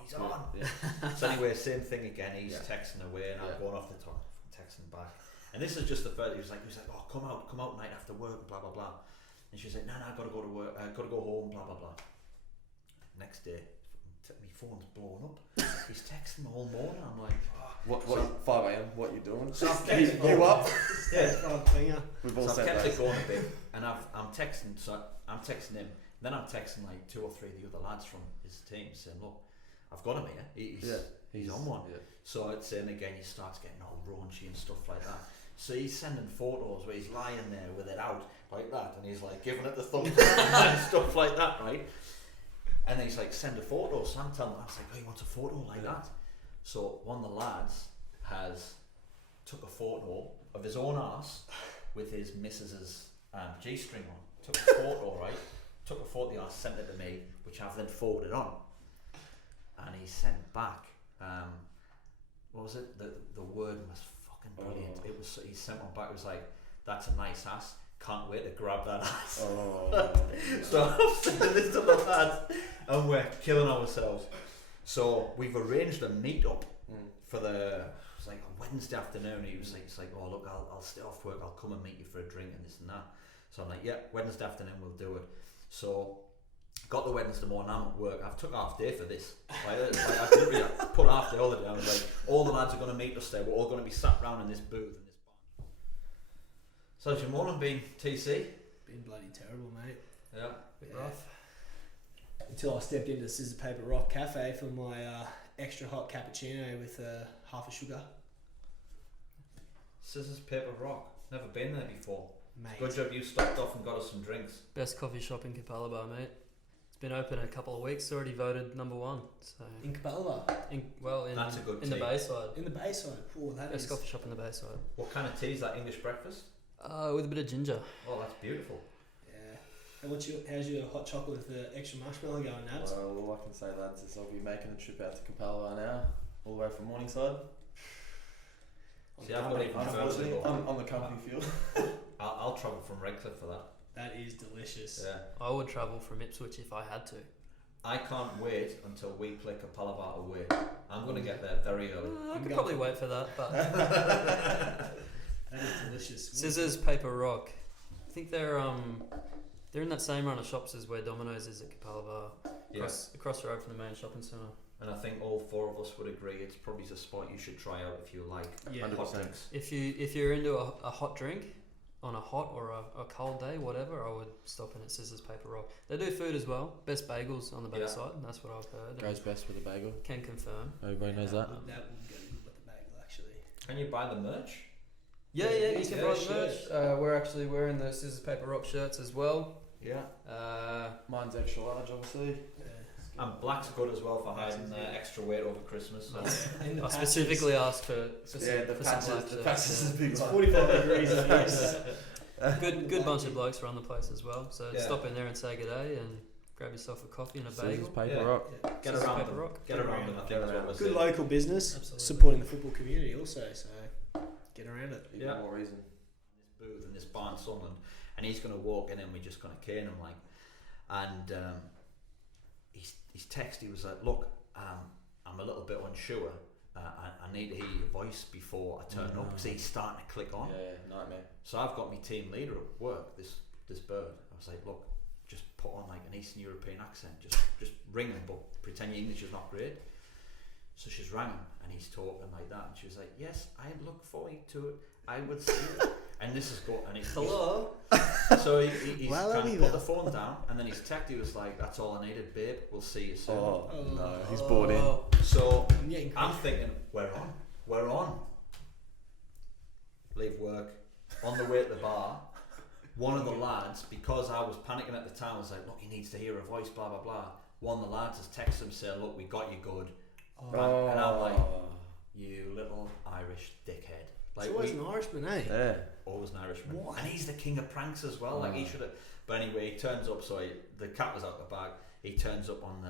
Yeah. So anyway, same thing again. He's Yeah. texting away, and I'm going off the top, texting back. And this is just the first. He was like, "Oh, come out night after work, blah blah blah." And she's like, "No, I gotta go to work. Gotta go home, blah blah blah." Next day, my phone's blown up. He's texting me all morning. I'm like, What? 5 a.m. What you doing? So I've kept You up? We've all So I've said kept that. it going a bit, and I'm texting. So I'm texting him. Then I'm texting like 2 or 3 of the other lads from his team saying, "Look, I've got him here. He's on one." Yeah. So it's and again he starts getting all raunchy and stuff like that. So he's sending photos where he's lying there with it out like that, and he's like giving it the thumbs and stuff like that, right? And then he's like, "Send a photo." So I'm telling him, I was like, "Oh, he wants a photo like that." So one of the lads has took a photo of his own arse with his missus's G-string on. Took a photo, right? Took a photo of the arse, sent it to me, which I've then forwarded on. And he sent back, what was it? The word was fucking brilliant. It was, he sent one back, it was like, "That's a nice ass. Can't wait to grab that ass." So I'm sending this to the lads, and we're killing ourselves. So we've arranged a meet-up for it was like a Wednesday afternoon. He was like, it's like, "Oh look, I'll stay off work, I'll come and meet you for a drink and this and that." So I'm like, "Yeah, Wednesday afternoon we'll do it." So got the Wednesday morning, I'm at work. I've took half day for this. I literally put half day holiday. I was like, all the lads are going to meet us there. We're all going to be sat round in this booth in this bar. So how's your morning been, TC? Been bloody terrible, mate. Yeah. Bit rough. Until I stepped into Scissor Paper Rock Cafe for my extra hot cappuccino with half a sugar. Scissors, Paper, Rock. Never been there before. Mate. Good job you stopped off and got us some drinks. Best coffee shop in Capalaba, mate. It's been open a couple of weeks. Already voted number 1. So In Capalaba, in That's a good in the tea. Bayside. in the Bayside. Oh, that Best is. coffee shop in the Bayside. What kind of tea is that? English breakfast? With a bit of ginger. Oh, that's beautiful. Yeah. And how's your hot chocolate with the extra marshmallow going, Nabs? Well, all I can say, lads, is I'll be making a trip out to Capalaba now, all the way from Morningside. See, I've got even further to Unfortunately, go. on the company fuel. I'll travel from Redcliffe for that. That is delicious. Yeah. I would travel from Ipswich if I had to. I can't wait until we play Capalaba away. I'm going to get there very early. I can could go probably for- wait for that, but That is delicious. Scissors, Paper, Rock. I think they're in that same run of shops as where Domino's is at Capalaba, Yeah. across the road from the main shopping centre. and I think all 4 of us would agree it's probably a spot you should try out if you like Yeah. hot 100%. drinks. If you're into a hot drink on a hot or a cold day, whatever, I would stop in at Scissors Paper Rock. They do food as well. Best bagels on the Yeah. backside. That's what I've heard. and Goes best with a bagel. Can confirm. Everybody knows that. That would go good with the bagel, actually. Can you buy the merch? Yeah, Yeah, you these can are buy the shirts. merch. We're actually wearing the Scissors Paper Rock shirts as well. Yeah. Mine's extra large, obviously. And black's good as well for hiding extra weight over Christmas. So. In the I patches. specifically asked for some, Yeah, the for some black patches. The shirts, patches is a big It's one. 45 degrees in here. Good bunch of blokes run the place as well. So Yeah. stop in there and say good day and grab yourself a coffee and a Scissors, bagel. paper, Yeah. rock. Get Scissors, around Paper them. Rock. Get around them. I think that's what we're Good saying. local business, Absolutely. supporting the football community also, so get around it. Even Yeah. more reason. This booth in this bar in Sunderland, and he's going to walk in and we're just going to cane him like, and his text, he was like, look, I'm a little bit unsure, I need to hear your voice before I turn up, because he's starting to click on. Yeah, nightmare. So I've got my team leader at work, this bird. I was like, look, just put on like an Eastern European accent, just ring him, but pretend your English is not great. So she's rang him and he's talking like that, and she was like, yes, I look forward to it, I would see it. And this is good, and Hello. so he's Well, kind I'll of be put the there. phone down, and then his text, he was like, that's all I needed, babe, we'll see you soon. Oh, Oh. no, he's bought in. So I'm getting I'm thinking, we're on. Leave work, on the way to the bar. One of the lads, because I was panicking at the time, was like, look, he needs to hear a voice, blah, blah, blah. One of the lads has texted him saying, look, we got you good. Oh. And I'm like, you little Irish dickhead. Like, It's always we, an Irishman, eh? Yeah. always an Irishman. What? And he's the king of pranks as well. Like, he should have. But anyway, he turns up, so the cat was out the bag. He turns up on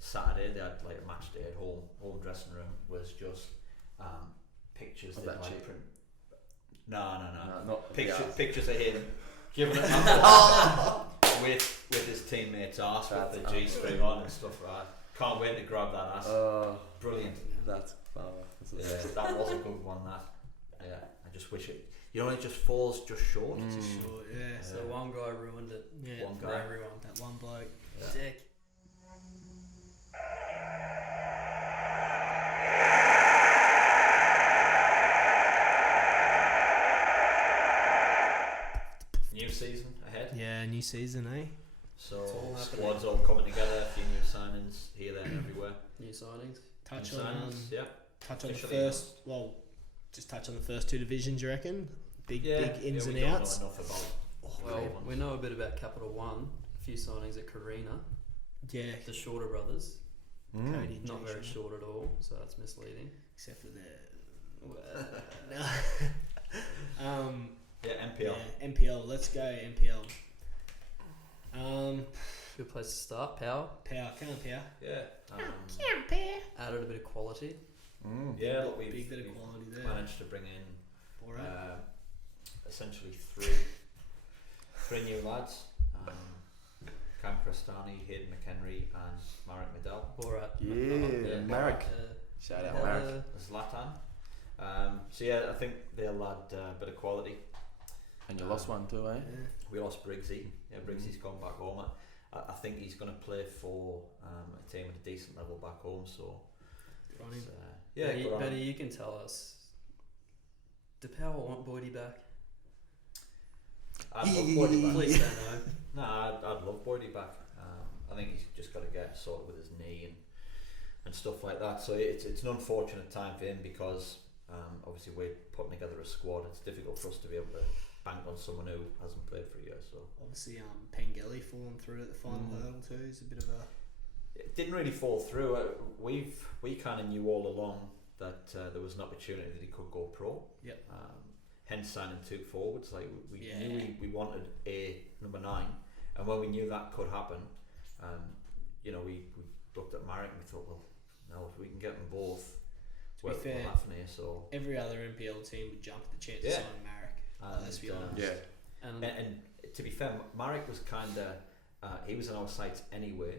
Saturday. They had like a match day at home dressing room was just pictures Of they'd that like chick? print. No. Not Pictures of him giving it up with his teammates' arse That's with the G string on and stuff like that. Can't wait to grab that ass. Brilliant. That's Yeah, that was a good one. That. Yeah, I just wish it. You know, it just falls just short. Mm. Just short, yeah. So one guy ruined it Yeah, One for guy. everyone. that one bloke. Yeah. Dick. New season ahead. Yeah, new season, eh? So It's all happening. squads all coming together. A few new signings here, there, and everywhere. New signings. Touch new on signings. Yeah. touch on the Officially first. Well, just touch on the first two divisions. You reckon? Big ins we and don't outs. know enough about. Well, great ones. we know a bit about Capital One. A few signings at Carina. Yeah, The Shorter brothers. Mm. Cody and Not very Jason, short at all, so that's misleading. except for the. No. Yeah, NPL. Yeah, MPL. Let's go MPL. Good place to start. Power. Power, can't power. Yeah. Added a bit of quality. Mm. Yeah, look, we've, Big bit of we've quality there. managed to bring in All right. essentially three new lads. Cam Crestani, Hayden McHenry, and Marek Medell. Borat. Yeah, Marek. Shout out, Marek. Zlatan. So yeah, I think they'll add a bit of quality. And you lost one too, eh? Yeah. We lost Briggsy. Yeah, Briggsy's gone back home. I think he's going to play for a team at a decent level back home. So Good on him. yeah, good on Betty, him. you can tell us. Do Power want Boydie back? I'd love Boydie back. Please say no. No, I'd love Boydie back. I think he's just got to get sorted with his knee and stuff like that. So it's an unfortunate time for him because obviously we're putting together a squad. It's difficult for us to be able to bank on someone who hasn't played for a year. So Obviously, Pengelly falling through at the final hurdle too is a bit of a. it didn't really fall through. We kind of knew all along that there was an opportunity that he could go pro. Yep. Hence signing two forwards. Like we Yeah. knew we wanted a number 9, and when we knew that could happen, you know, we looked at Marek and we thought, well, now if we can get them both, To be fair, happen here. So every other MPL team would jump at the chance Yeah. to sign Marek. Let's be honest. Yeah. and to be fair, Marek was kind of he was in our sights anyway,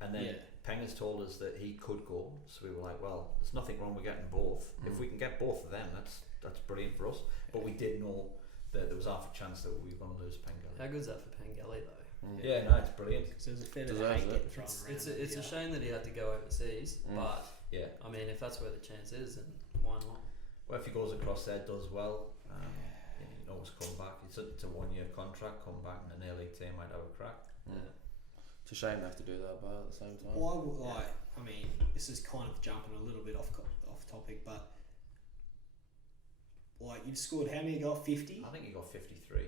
and then Yeah. Penga's told us that he could go, so we were like, well, there's nothing wrong with getting both. If we can get both of them, that's brilliant for us. But we did know that there was half a chance that we were going to lose Penga. How good's that for Pengelly though? Yeah, no, it's brilliant. Because there's a fair bit of Deserves hate it. getting thrown It's around. it's a shame that he had to go overseas, but Yeah. I mean, if that's where the chance is, then why not? Well, if he goes across there, does well, you can always come back. It's a 1 year contract. Come back and an A League team might have a crack. It's a shame they have to do that, but at the same time. Well, I would like. I mean, this is kind of jumping a little bit off topic, but like you've scored how many? You got 50. I think he got 53.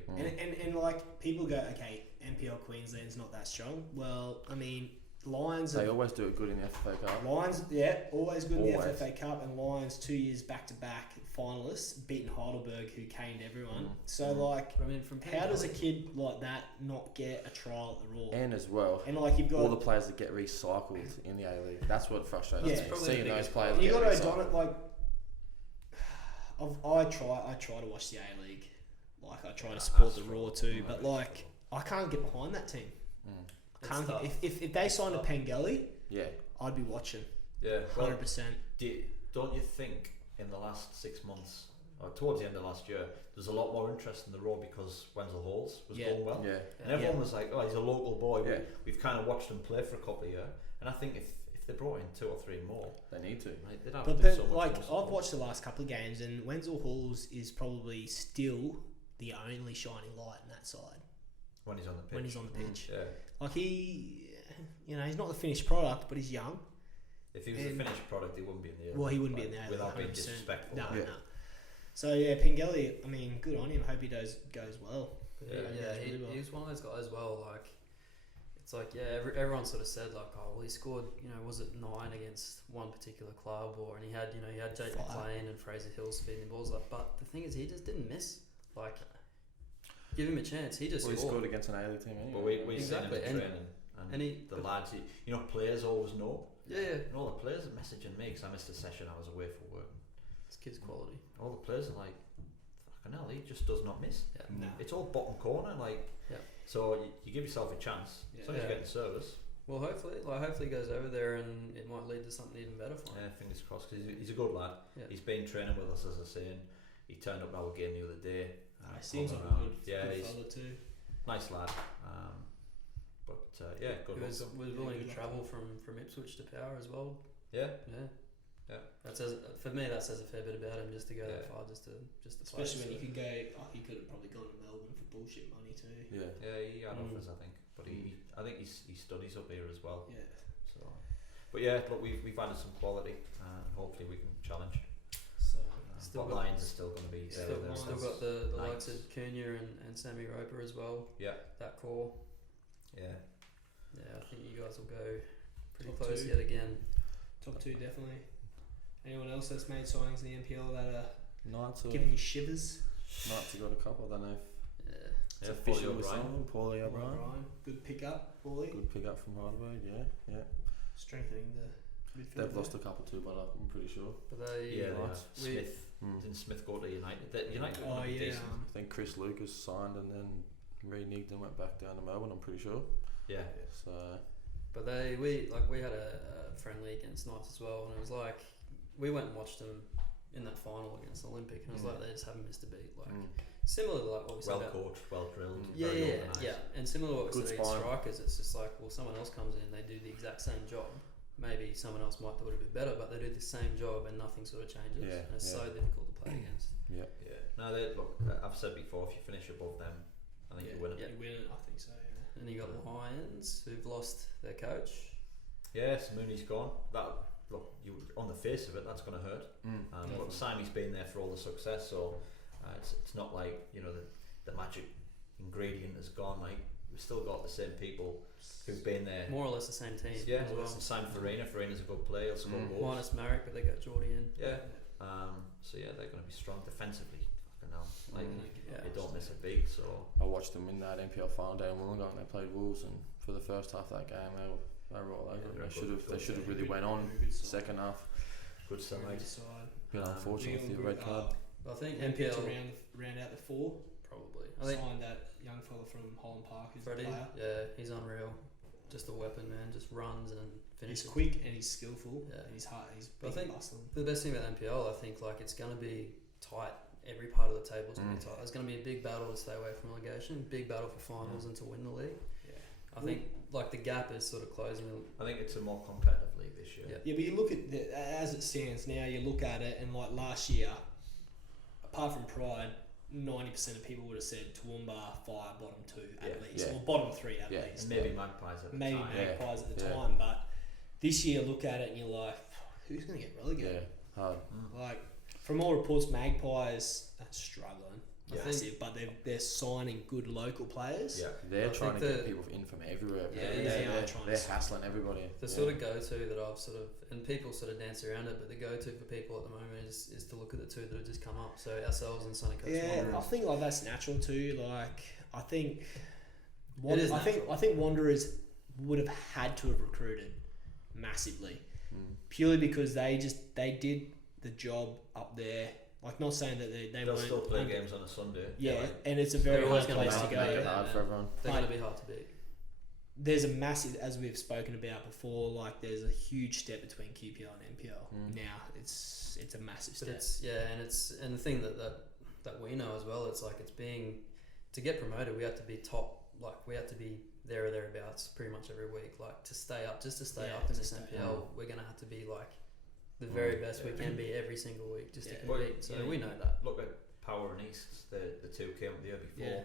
And like people go, okay, NPL Queensland's not that strong. Well, I mean, Lions. They always do it good in the FFA Cup. Lions, yeah, always good in the Always. FFA Cup, and Lions 2 years back to back finalists, beating Heidelberg, who caned everyone. So like, But I mean, from how does a Penn kid like that not get a trial at the Raw? And as well, And like you've got all the players that get recycled in the A League. That's what frustrates Yeah. me. That's probably the Seeing those biggest players problem. you get got to recycled. done it like. I try to watch the A League, like I try to support the Raw too, but like I can't get behind that team. I can't. tough. If they signed a Pengelly, Yeah. I'd be watching Yeah. Well, 100%. don't you think in the last 6 months, or towards the end of last year, there's a lot more interest in the Raw because Wenzel Halls was Yeah. going well? Yeah. And everyone was like, oh, he's a local boy. Yeah. We've kind of watched him play for a couple of years. And I think if they brought in 2 or 3 more, They need to. like, they'd have But to do then, so much like more I've support. watched the last couple of games, and Wenzel Halls is probably still the only shining light in that side when he's on the pitch. when he's on the pitch. Yeah. Like he's not the finished product, but he's young. If he was And- the finished product, he wouldn't be in the Well, he wouldn't like, be in there without being 100%. disrespectful. No, Yeah. no. So yeah, Pengelly. I mean, good on him. Hope he goes well. Yeah. Yeah, Goes really well. he's one of those guys. Well, like it's like everyone sort of said like, oh, well, he scored, was it 9 against one particular club, and he had Jake Fire. McLean and Fraser Hill feeding balls up. But the thing is, he just didn't miss. Like, give him a chance. He just Well, he scored. scored against an A League team anyway. But we Exactly, seen him in and- training, and, and he- the lads, players always know. Yeah, And all the players are messaging me because I missed a session. I was away for work. this kid's quality. All the players are like, "Fucking hell, he just does not miss." Yeah. No. It's all bottom corner, like. Yeah. So you give yourself a chance. Yeah. As long as Yeah. you're getting service. Well, hopefully he goes over there and it might lead to something even better for him. Yeah, fingers crossed. Because he's a good lad. Yeah. He's been training with us, as I was saying. He turned up at our game the other day. He seems like hung a around. good, Yeah, good he's fella too. nice lad. Yeah, good. He was luck. willing good to luck. travel from Ipswich to Power as well. Yeah. Yeah. Yeah. That says, for me, that says a fair bit about him, just to go Yeah. that far, just to play. Especially when So- you could go. Oh, he could have probably gone to Melbourne for bullshit money too. Yeah. Yeah, he had Mm. offers, I think, but I think he studies up here as well. Yeah. So, but yeah, look, we've added some quality, and hopefully we can challenge. So Still But got- Lions are still going to be there. Still, there. still got the Knights. likes of Cunha and Sammy Roper as well. Yeah. That core. Yeah. Yeah, I think you guys will go pretty Top close 2. yet again. top 2 definitely. Anyone else that's made signings in the NPL that are Knights giving you shivers? have got a couple. I don't know if Yeah. it's Yeah, official Paulie with O'Brien. someone. Paulie O'Brien. O'Brien. Good pickup, Paulie. Good pick up from Heidelberg. Yeah. Strengthening the midfield. They've there. lost a couple too, but I'm pretty sure. But they Yeah, like, we- Smith. Hmm. Didn't Smith go to United? United Oh were yeah. decent. I think Chris Lucas signed and then reneged and went back down to Melbourne. I'm pretty sure. Yeah. So But we had a friendly against Knights as well, and it was like we went and watched them in that final against Olympic, and it was like they just haven't missed a beat. Like similar to like what we said Well about coached, well drilled. yeah, very yeah, organised. yeah, and similar to what we Good said against spine. strikers. It's just like, well, someone else comes in, they do the exact same job. Maybe someone else might do it a bit better, but they do the same job and nothing sort of changes. Yeah, and it's yeah. so difficult to play against. yeah. Yeah. No, look. I've said before, if you finish above them, I think Yeah, you win it. Yeah. You win it, I think so. Yeah. And you got the Lions who've lost their coach. Yes, Mooney's gone. You on the face of it, that's going to hurt. But Simon's been there for all the success, so it's not like the magic ingredient has gone. Like we've still got the same people who've been there. More or less the same team Yeah, as well. Simon Farina. Farina's a good player. He'll score goals. Minus Marek, but they got Geordie in. Yeah. So yeah, they're going to be strong defensively. Fucking hell, like Yeah. they don't miss a beat. So I watched them in that NPL final day in Wollongong and they played Wolves, and for the first half of that game they were all over. Yeah, it. they're They should have good. really went on Good side. second half. good Very side. good side. Bit unfortunate with the red card. I think NPL to NPL round out the 4. probably. I think Signed that young fella from Holland Park who's Freddie, a player. yeah, he's unreal. Just a weapon, man. Just runs and He's finishes. quick and he's skillful. Yeah. And he's hard. He's I big think- and bustling. The best thing about NPL, I think, like it's going to be tight. Every part of the table's going to be tight. There's going to be a big battle to stay away from relegation, big battle for finals and to win the league. Yeah. I think like the gap is sort of closing. I think it's a more competitive league this year. Yeah. Yeah, but you look at as it stands now. You look at it, and like last year, apart from Pride, 90% of people would have said Toowoomba, Fire, bottom 2 at least, Yeah. or bottom 3 at Yeah. least. And maybe Magpies at the Maybe time. Magpies at the Yeah. time, but this year look at it and you're like, who's going to get relegated? Hard. Like, from all reports, Magpies are struggling Yeah. massive, but they're signing good local players. Yeah. They're I trying to think get people in from everywhere. Yeah, man. they are trying They're to- hassling everybody. The sort of go-to that I've sort of, and people sort of dance around it, but the go-to for people at the moment is to look at the two that have just come up. So ourselves and Sunny Coast Yeah, I Wanderers. think like that's natural too. Like, I think, is I natural. think Wanderers would have had to have recruited massively, purely because they did the job up there. Like, not saying that they They'll weren't still play under- games on a Sunday. Yeah, like, and it's a very They're hard always gonna place be to hard go. to Make it hard for everyone. They're Like- going to be hard to beat. There's a massive, as we've spoken about before, like there's a huge step between QPL and NPL. Now it's a massive But step. and the thing that we know as well, it's like it's being, to get promoted, we have to be top, like we have to be there or thereabouts pretty much every week. Like to stay up, just to stay Yeah, up in to this stay NPL, we're gonna have to be like the very best we can be every single week just to Yeah. compete. So Well, we know that. Look at Power and East. The two came up the year before. Yeah.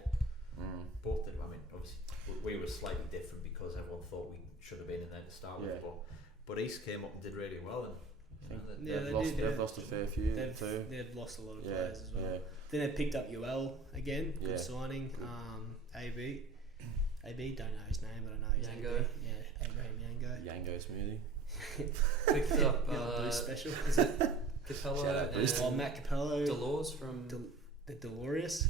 Both did. I mean, obviously we were slightly different because everyone thought we should have been in there to start with. Yeah. But East came up and did really well, and you know, Yeah, they They've did, lost a fair few too. They've lost a lot of Yeah, players as well. yeah. Then they picked up UL again, Yeah. good signing. AB, don't know his name, but I know he's Yango. AB. Yeah, Abraham Yango. Yango smoothie. Picked up Yeah, Boost special. is it Capello Shout out Boost. Oh, and Matt Capello, Delors from the Delorious,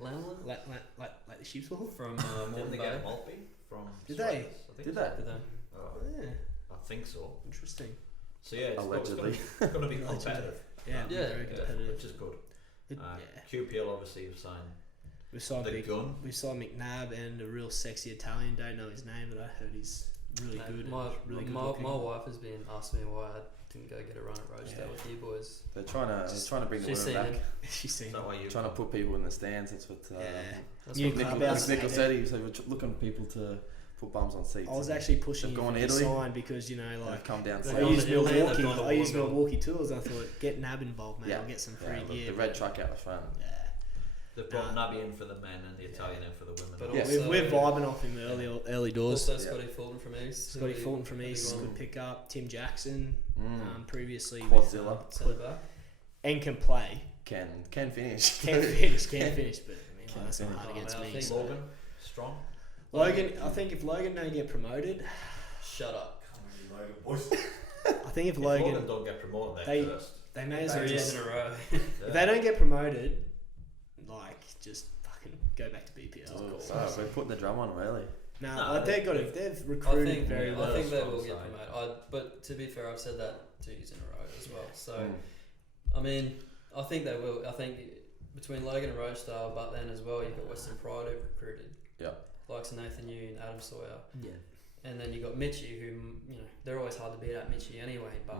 Lamlin like the sheep's wool. from didn't Moreton they Bay. get Maltby from? Did Swans? they? I think Did so. they? Did they? Oh, Yeah, I think so. interesting. So yeah, it's Allegedly. going to be Allegedly. competitive. Yeah, Yeah, very yeah, competitive. Which is good. It- Yeah. QPL obviously have signed We saw the gun. We saw McNabb and a real sexy Italian. Don't know his name, but I heard he's really Mate, good. My, really good my looking. wife has been asking me why I didn't go get a run at Rosedale Yeah. with you boys. They're trying to bring the She's women seen back. it. She's seen. Is that why you? Trying to put people in the stands. That's what. Yeah. That's New what club Nicola- house. Nick said he said we're looking for people to put bums on seats. I was actually pushing They've you gone for to the Italy. sign because you know, They've like come down. They've I gone use to Italy, they've Milwaukee. gone to I use Wollongong. Milwaukee tools. I thought get Nab involved, mate. Yeah. I'll get some free Yeah, gear. the red truck out the front. Yeah. They've brought Nabby in for the men and the Italian in for the women. But Yeah. also, We're vibing off him early doors. Also, Scotty Fulton from East. Scotty He'll be Fulton from a big East, one. good pick up. Tim Jackson, previously with, Quadzilla. Centre back. and can play. Can finish. Can finish, but I mean, like, that's not finish. hard Oh, against man, I me. think So. Logan, strong. Logan, I think if Logan don't get promoted, Shut up. I think if If Logan, don't get promoted, they- they're first. they may as well 3 years just, in a row. if they don't get promoted, like just fucking go back to BPL. Oh, we're putting the drum on them early. No, Nah, like they- they've I recruited think very well. I think they Strong will get side. promoted. But to be fair, I've said that 2 years in a row as well. So Mm. I mean, I think they will. I think between Logan and Rosedale, but then as well, you've got Western Pride who've recruited. Yeah. Likes of Nathan Yu and Adam Sawyer. Yeah. And then you got Mitchie, who they're always hard to beat at Mitchie anyway. But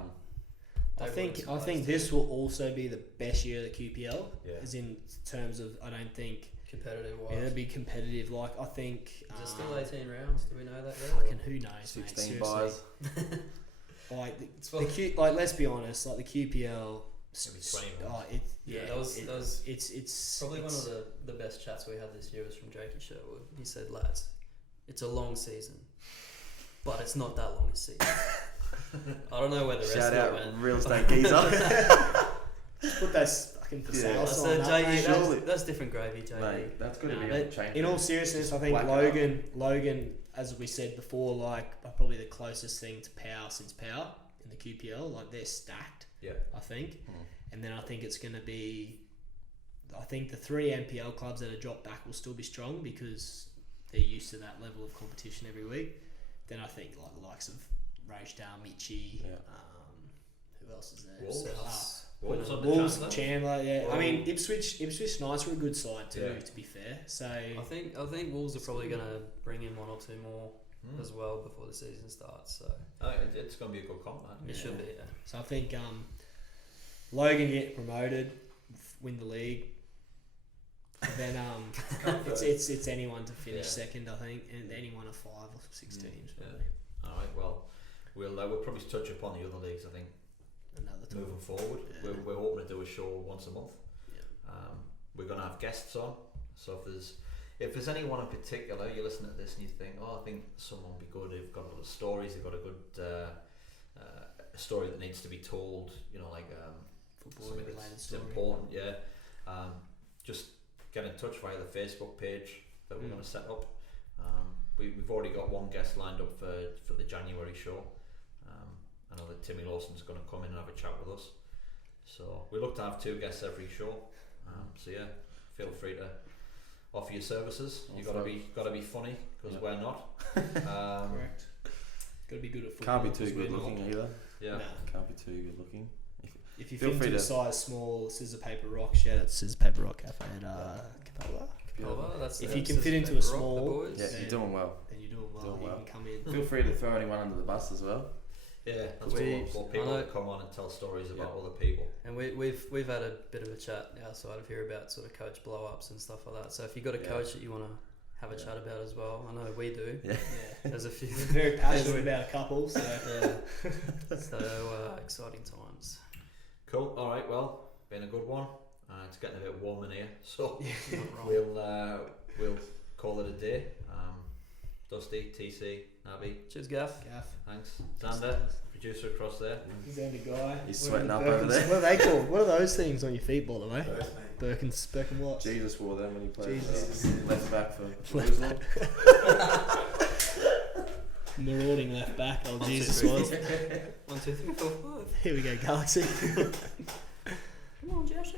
I they've think got I some think players this will also be the best year of the QPL, Yeah. as in terms of I don't think competitive wise. it'll be competitive. Like I think. Is it still 18 rounds? Do we know that yet? Fucking who knows, mate? 16 Seriously. buys. Like It's the Q, like let's be honest, like the QPL. Maybe 20 Oh, it's yeah. That was It's probably one of the best chats we had this year was from Jakey Sherwood. He said, "Lads, it's a long season, but it's not that long a season." I don't know where the rest Shout of out it went. real estate geezer. Just put those fucking for Yeah. sale I sign said, up, JE, mate. surely. that's different gravy, JE. Mate, that's good Nah, to be but able to change. in it. all seriousness, I think Whack it up. Logan, as we said before, like are probably the closest thing to Power since Power in the QPL. Like they're stacked. Yeah. I think, and then I think it's going to be. I think the 3 NPL clubs that are dropped back will still be strong because they're used to that level of competition every week. Then I think like the likes of Rosedale, Michi, Yeah. who else is there? Wolves. Uh, Wolves on the Wolves, chance, Chandler, yeah. Well- I mean, Ipswich Knights are a good side too, Yeah. to be fair. So I think Wolves are probably going to bring in 1 or 2 more Mm. as well before the season starts. So I think it's going to be a good comp, man. it should be. Yeah. So I think Logan get promoted, win the league. then it's anyone to finish second, I think, and anyone of 5 or 6 teams. Probably. All right. Well, we'll probably touch upon the other leagues. I think Another time. moving forward, we're hoping to do a show once a month. Yeah. We're gonna have guests on. So if there's anyone in particular, you listen to this and you think, oh, I think someone would be good. They've got a lot of stories. They've got a good a story that needs to be told. You know, like Football something related that's story. important. Yeah. Just get in touch via the Facebook page that we're going to set up. We've already got one guest lined up for the January show. I know that Timmy Lawson's going to come in and have a chat with us. So we look to have 2 guests every show. So yeah, feel free to offer your services. You got to be funny because we're not. Correct. Got to be good at football. Can't be too 'cause we're good not. looking either. Yeah. Nah. Can't be too good looking. If you Feel fit free into a to- size small, Scissor Paper Rock, shout out to Scissor Paper Rock Cafe at Capella. Oh, well, that's If the you can Scissor fit into a Paper small- Rock, the boys. Yeah, you're doing well. Then you're doing well. Doing You well. can come in. Feel free to throw anyone under the bus as well. Yeah, that's We- what people I know- come on and tell stories about other people. And we've had a bit of a chat outside of here about sort of coach blow ups and stuff like that. So if you got a Yeah. coach that you want to have a chat about as well, I know we do. Yeah. Yeah. There's a few. We're very passionate about a couple, so Yeah. So exciting times. Cool. All right. Well, been a good one. It's getting a bit warm in here, so Not wrong. we'll call it a day. Dusty, TC, Nabby, Cheers, Gaff. Gaff. thanks. Xander, producer across there. Xander Guy. He's What are sweating the up over Birkins- there. What are they called? What are those things on your feet, by the way? First, mate. Birkin what? Jesus wore them when he played Jesus. left back for Left Louisville. Marauding left back. Oh, 1, 2, Jesus 3, was. 1, 2, 3, 4, 5. Here we go, Galaxy. Come on, Jesse.